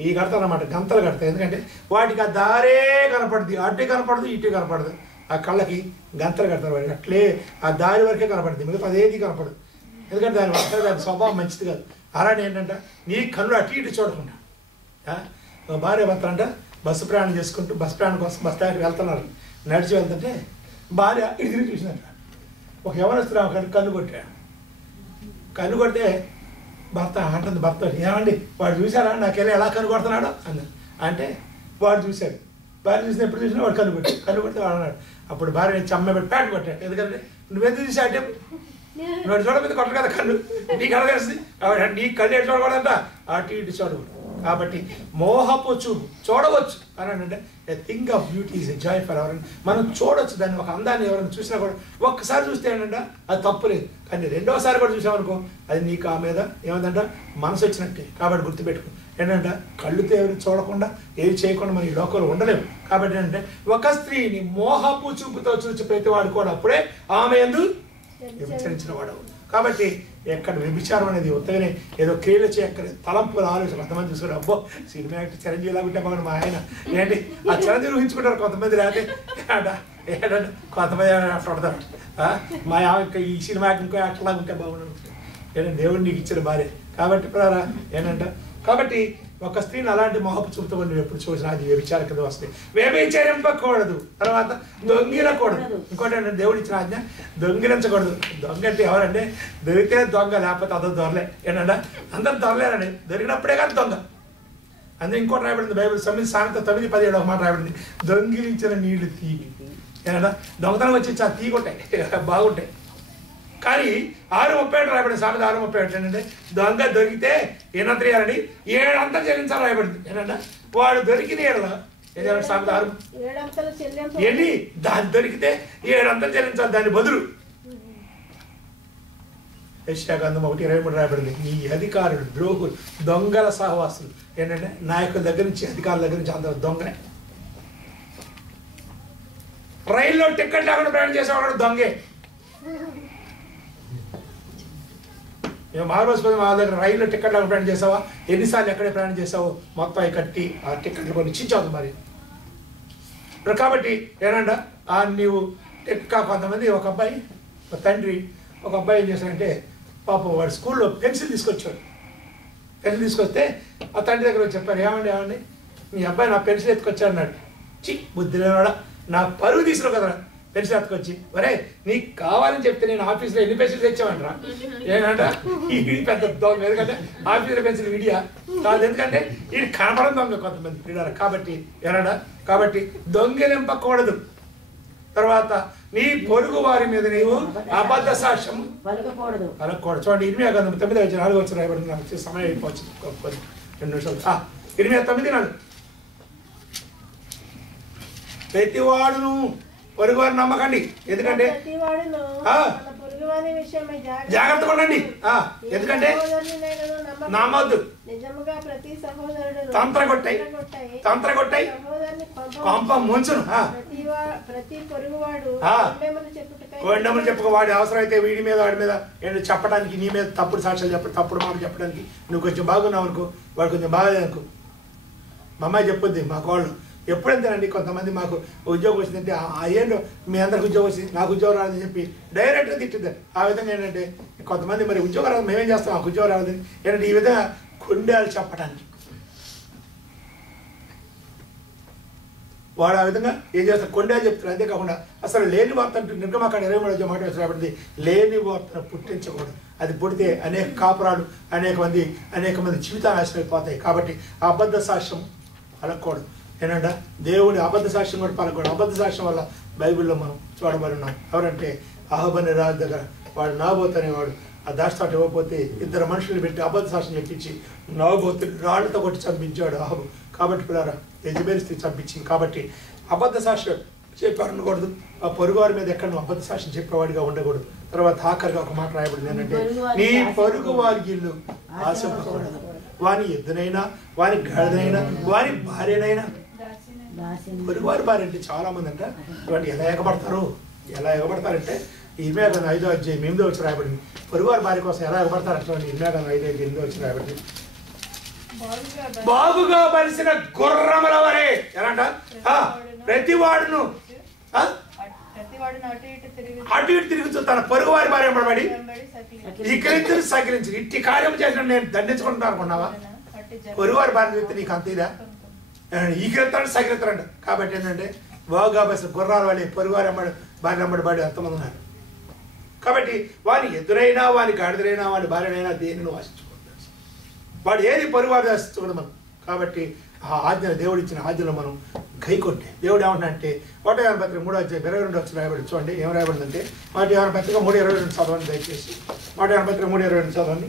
ఈ కడతాయి అన్నమాట, గంతలు కడతాయి. ఎందుకంటే వాటికి ఆ దారే కనపడుతుంది, అటు కనపడదు ఇటు కనపడదు. ఆ కళ్ళకి గంతలు కడతారు వాడికి. అట్లే ఆ దారి వరకే కనపడుతుంది, మిగతా అదేది కనపడదు. ఎందుకంటే దాని స్వభావం మంచిది కాదు. అలానే ఏంటంటే నీ కళ్ళు అటు ఇటు చూడకుండా. భార్య భర్త అంట బస్సు ప్రయాణం చేసుకుంటూ బస్సు ప్రయాణం కోసం బస్ దగ్గరికి వెళ్తున్నారు. నడిచి వెళ్తుంటే భార్య ఇటు తిరిగి చూసినట్ట. ఒక ఎవరొస్తున్నా కన్ను కొట్టాడు. కన్ను కొడితే భర్త అంటుంది భర్త, ఏమండి వాడు చూసారా నాకెళ్ళి ఎలా కన్ను కొడుతున్నాడో అన్నాడు. అంటే వాడు చూశాడు. భార్య చూసిన ఎప్పుడు చూసినా వాడు కన్ను కొడితే వాడు అన్నాడు. అప్పుడు భార్య చెమ్మ ప్యాట్ కొట్టాడు. ఎందుకంటే నువ్వెందుకు చూసా అంటే నువ్వు చూడకపోతే కొట్టరు కదా కన్ను, నీ కళ్ళ తెలుస్తుంది. నీ కళ్ళు ఎటు చూడకూడదంట, అటు ఇటు చూడకూడదు. కాబట్టి మోహపు చూపు చూడవచ్చు అని అంటే a thing of beauty is a joy for ఎవరైనా. మనం చూడవచ్చు దాన్ని, ఒక అందాన్ని ఎవరైనా చూసినా కూడా ఒక్కసారి చూస్తే ఏంటంటే అది తప్పు లేదు. కానీ రెండోసారి కూడా చూసామనుకో అది నీకు ఆ మీద ఏమందంట మనసు వచ్చినట్టే. కాబట్టి గుర్తుపెట్టుకో ఏంటంటే కళ్ళుతో ఎవరు చూడకుండా ఏది చేయకుండా మన ఈ లోకంలో ఉండలేము. కాబట్టి ఏంటంటే ఒక స్త్రీని మోహపు చూపుతో చూసి ప్రతివాడు కూడా అప్పుడే ఆమె యందు వ్యభిచరించిన వాడు. కాబట్టి ఎక్కడ వ్యభిచారం అనేది ఉత్తగానే ఏదో క్రియలు చేయక్కర్లేదు, తలంపులు ఆలోచన. కొంతమంది చూసుకుంటారు అబ్బో సినిమా యాక్టర్ చిరంజీవి లాగుంటే బాగుంది మా ఆయన ఏంటి ఆ చిరంజీవి ఊహించుకుంటారు కొంతమంది. లేకపోతే ఏంటంటే కొంతమంది పడతారు మా ఈ సినిమా ఇంకో యాక్టర్ లాగా ఉంటే బాగుండు. ఏంటంటే దేవుడు నీకు ఇచ్చిన భార్య. కాబట్టి ప్రారా ఏంటంట కాబట్టి ఒక స్త్రీని అలాంటి మోహపు చూపుతో నువ్వు ఎప్పుడు చూసినా అది వ్యభిచార కింద వస్తాయి. వ్యభిచరింపకూడదు, తర్వాత దొంగిలకూడదు. ఇంకోటి ఏంటంటే దేవుడు ఇచ్చిన ఆజ్ఞ దొంగిలించకూడదు. దొంగ అంటే ఎవరంటే దొరికితే దొంగ, లేకపోతే అదో దొరలే. ఏంటంటే అందరు దొరలేరండి, దొరికినప్పుడే కానీ దొంగ. అందుకే ఇంకోటి రాయబడింది బైబిల్ సామెత 9:17 ఒక మాట రాయబడింది, దొంగిలించిన నీళ్లు తీగి. ఏంటంటే దొంగతనం వచ్చి చాలా తీగుంటాయి, బాగుంటాయి. కానీ 6:37 రాయబడింది సామెత 6:37 ఏంటంటే దొంగ దొరికితే ఏనంత చేయాలని 7 అంతలు చెల్లించాలి రాయబడింది. ఏంటంటే వాడు దొరికిన సామెత 6 ఏంటి దాన్ని దొరికితే 7 అంతలు చెల్లించాలి దాని బదులు. యెషయా గ్రంథం 1:23 రాయబడింది, ఈ అధికారులు ద్రోహులు దొంగల సహవాసులు. ఏంటంటే నాయకుల దగ్గర నుంచి అధికారుల దగ్గర నుంచి అందరూ దొంగనే. రైల్లో టికెట్ లేకుండా ప్రయాణం చేసేవాడు దొంగే. మేము మహారోజు మా దగ్గర రైల్లో టికెట్ లేకుండా ప్రయాణం చేసావా, ఎన్నిసార్లు ఎక్కడే ప్రయాణం చేసావో మొత్తం అవి కట్టి ఆ టికెట్లు కొన్ని ఇచ్చించావు మరి. కాబట్టి ఏంటంట నీవు కొంతమంది ఒక అబ్బాయి ఒక తండ్రి ఒక అబ్బాయి ఏం చేశాడంటే పాపం వాడు స్కూల్లో పెన్సిల్ తీసుకొచ్చాడు. పెన్సిల్ తీసుకొస్తే ఆ తండ్రి దగ్గర చెప్పారు, ఏమండి మీ అబ్బాయి నా పెన్సిల్ ఎత్తుకొచ్చాడు అన్నాడు. బుద్ధి లేవాడా, నా పరువు తీసుకున్నావు కదరా పెన్సిల్ ఎత్తుకొచ్చి. ఒరే నీకు కావాలని చెప్తే నేను ఆఫీస్లో ఎన్ని పెన్సిల్ తెచ్చామంటరా. ఏంటంట ఇది పెద్ద దొంగ, ఎందుకంటే ఆఫీసులో పెన్సిల్ విడియా కాదు, ఎందుకంటే ఇది కనపడం దొంగ కొంతమంది క్రీడారు. కాబట్టి ఏనాడా కాబట్టి దొంగిలింపకూడదు. తర్వాత నీ పొరుగు వారి మీద నీవు అబద్ధ సాక్ష్యం పలకకూడదు. చూడండి 8:9 వచ్చిన రాయబడింది. నాకు సమయం అయిపోవచ్చు 2 నిమిషాలు. 8:9 ప్రతివాడును పొరుగువారిని నమ్మకండి, ఎందుకంటే జాగ్రత్తగా ఉండండి. ఎందుకంటే నమ్మొద్దు. తంత్రగొట్టాయి కొంప ముంచును. కొండములు చెప్పుకో. వాడి అవసరం అయితే వీడి మీద వాడి మీద చెప్పడానికి, నీ మీద తప్పుడు సాక్ష్యాలు చెప్పడం, తప్పుడు మాట చెప్పడానికి నువ్వు కొంచెం బాగున్నావు అనుకో, వాడు కొంచెం బాగాలేదనుకో. మా అమ్మాయి చెప్పుద్ది మా కోళ్ళు ఎప్పుడంతేనండి. కొంతమంది మాకు ఉద్యోగం వచ్చిందంటే ఏంటో మీ అందరికి ఉద్యోగం వచ్చింది, నాకు ఉద్యోగం రాదని చెప్పి డైరెక్ట్గా తిట్టిద్దారు. ఆ విధంగా ఏంటంటే కొంతమంది మరి ఉద్యోగం రాదు, మేమేం చేస్తాం, మాకు ఉద్యోగం రాదని ఏంటంటే ఈ విధంగా కొండాలు చెప్పడానికి వాడు ఆ విధంగా ఏం చేస్తారు, కొండాలు చెప్తారు. అంతేకాకుండా అసలు లేని వార్త అంటూ నిర్గమాకాండ 23 మాట రాబడింది, లేని వార్తను పుట్టించకూడదు. అది పుడితే అనేక కాపురాలు, అనేక మంది జీవితాలు నాశనమైపోతాయి. కాబట్టి ఆ అబద్ధ సాక్ష్యం పలకూడదు. ఏంటంటే దేవుడి అబద్ధ సాక్ష్యం కూడా పలకూడదు. అబద్ధ సాక్ష్యం వల్ల బైబిల్లో మనం చూడబడి ఉన్నాం. ఎవరంటే అహబని రాజు దగ్గర వాడు నాబోతు అనేవాడు ఆ దాస్తాట ఇవ్వకపోతే 2 మనుషులు పెట్టి అబద్ధ సాక్ష్యం చెప్పించి నాబోతు రాళ్లతో కొట్టి చంపించాడు అహబు. కాబట్టి పిల్లరా యెజబెల్ స్త్రీ చంపించింది. కాబట్టి అబద్ధ సాక్ష్యం చెప్పారనకూడదు. ఆ పొరుగువారి మీద ఎక్కడ నువ్వు అబద్ధ సాక్ష్యం చెప్పేవాడిగా ఉండకూడదు. తర్వాత ఆఖరిగా ఒక మాట రాయబడింది ఏంటంటే నీ పొరుగు వారి ఇల్లు ఆశింపకూడదు. వాని ఎద్దునైనా, వాని గాడిదైనా, వాని భార్యనైనా. పొరుగువారి భార్య అంటే చాలా మంది అంట ఇవన్నీ ఎలా ఎగబడతారంటే 5:8 రాయబడింది. పొరుగువారి భార్య కోసం ఎలా ఎగబడతారు అటువంటి 5:8 రాయబడింది. బాగుగా బలిసిన గుర్రముల వరే ఎలాంట ప్రతివాడును అటు ఇటు తిరుగుతూ తన పొరుగువారి భార్య వెంబడి సకిలించి ఇట్టి కార్యం చేసిన నేను దండించుకుంటున్నాను అనుకున్నావా? పొరుగువారి భార్య చెప్తే నీకు అంత ఇదా? ఈకిరెత్తాడు సకిలిస్తారంట. కాబట్టి ఏంటంటే బాగుగా బలిసిన గుర్రాల వాళ్ళే పొరుగువారి భార్య వెంబడి ఎంతమంది ఉన్నారు. కాబట్టి వాని ఎదురైనా, వాని గాడిదైనా, వాని భార్యనైనా దేనిని ఆశించుకుంటారు. వాడు ఏది పొరుగువారు ఆశించకూడదు మనం. కాబట్టి ఆ ఆజ్ఞను దేవుడు ఇచ్చిన ఆజ్ఞలో మనం గైకొట్టే దేవుడు ఏమంటే 1:3 రాయబడి చూడండి. ఏం రాయబడిందంటే 1:22 చదవండి దయచేసి. 1:3 చదవండి.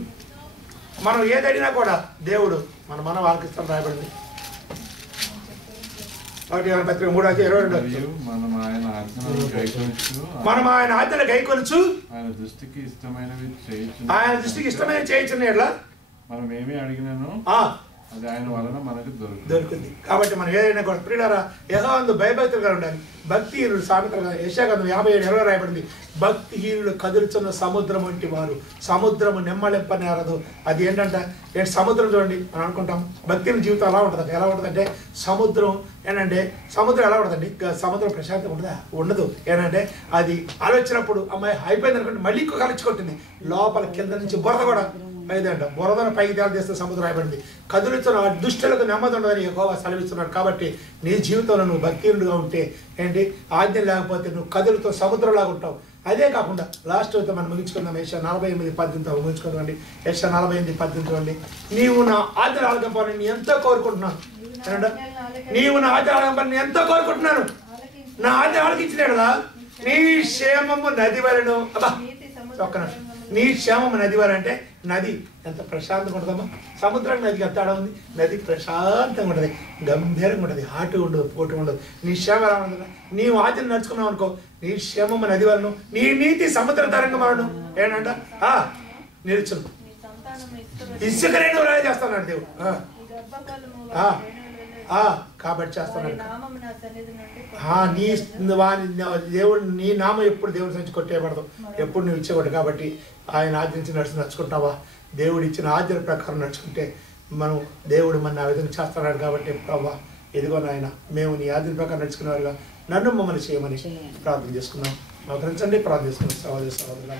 మనం ఏదడినా కూడా దేవుడు మనం ఆలకిస్తాం రాయబడింది. 1:3 మనం ఆయన ఆజ్ఞను గైకొలుచు ఆయన దృష్టికి ఇష్టమైనవి చేయించిన ఎట్లా మనం ఏమి అడిగినాను అది ఆయన వలన మనకు దొరుకుతుంది. కాబట్టి మనం ఏదైనా కూడా ప్రియులారా యెహోవాయందు భయభక్తులుగా ఉండాలి. భక్తిహీనుడు సామెతలుగా యెషయాగ్రంథం 57:20 రాయబడింది. భక్తిహీనుడు కదులుచున్న సముద్రం వంటి వారు, సముద్రము నెమ్మలింపనేరదు. అది ఏంటంటే సముద్రం చూడండి మనం అనుకుంటాం భక్తిని జీవితం ఎలా ఉంటుందంటే సముద్రం ఏంటంటే సముద్రం ఎలా ఉంటుందండి? సముద్రం ప్రశాంతంగా ఉంటుందా? ఉండదు. ఏంటంటే అది ఆలోచించినప్పుడు అమ్మాయి అయిపోయింది అనుకోండి మళ్ళీ ఇంకో కలిసికొట్టింది లోపల కింద నుంచి బురద కూడా పైదంట. బురదను పైకి తేలిస్తే సముద్రం రాయబడింది. కదులుతున్న దుష్టులకు నెమ్మది ఉండదని యెహోవా సెలవిస్తున్నాడు. కాబట్టి నీ జీవితంలో నువ్వు భక్తిహీనుడుగా ఉంటే ఏంటి ఆజ్ఞ లేకపోతే నువ్వు కదులుతో సముద్రంలాగా ఉంటావు. అదే కాకుండా లాస్ట్ అయితే మనం ముగించుకుందాం. యెషయా 48:18 ముగించుకుందామండి. యెషయా 48:18 నీవు నా ఆజ్ఞ ఆలకింపాలని నేను ఎంతో కోరుకుంటున్నాను. నీవు నా ఆజ్ఞ ఆలకింపాలని ఎంతో కోరుకుంటున్నాను. నా ఆజ్ఞ ఆలకించినాడు కదా నీ క్షేమము నది వలెను. అబ్బా ఒక్క నిమిషం. నీ క్షేమము నది వలె అంటే నది ఎంత ప్రశాంతంగా ఉంటుందమ్మా. సముద్రం నదికి ఎంత ఆడ ఉంది. నది ప్రశాంతంగా ఉంటుంది, గంభీరంగా ఉంటుంది, ఆటు ఉండదు, పోటు ఉండదు. నీ క్షేమం ఎలా ఉంటుంది? నీవు ఆజ్ఞను నడుచుకున్నావు అనుకో నీ క్షేమము నది వలను, నీ నీతి సముద్ర తరంగం వలను ఏంటంట నిలుచును. ఇసుక రెండు చేస్తున్నాడు దేవుడు. కాబట్టి చేస్తున్నాడు. దేవుడు నీ నామం ఎప్పుడు దేవుడి నుంచి కొట్టేయబడదు, ఎప్పుడు నువ్వు ఇచ్చేవాడు. కాబట్టి ఆయన ఆజ్ఞించి నడుచుకుంటావా? దేవుడు ఇచ్చిన ఆజ్ఞల ప్రకారం నడుచుకుంటే మనం దేవుడు మన ఆ విధంగా చేస్తున్నాడు. కాబట్టి ప్రభా ఇదిగో నాయన మేము నీ ఆజ్ఞల ప్రకారం నడుచుకునేవారుగా నన్ను మమ్మల్ని చేయమని ప్రార్థన చేసుకున్నాం. మోకరించండి, ప్రార్థన చేసుకున్నాం. సహోదరి సహోదరులు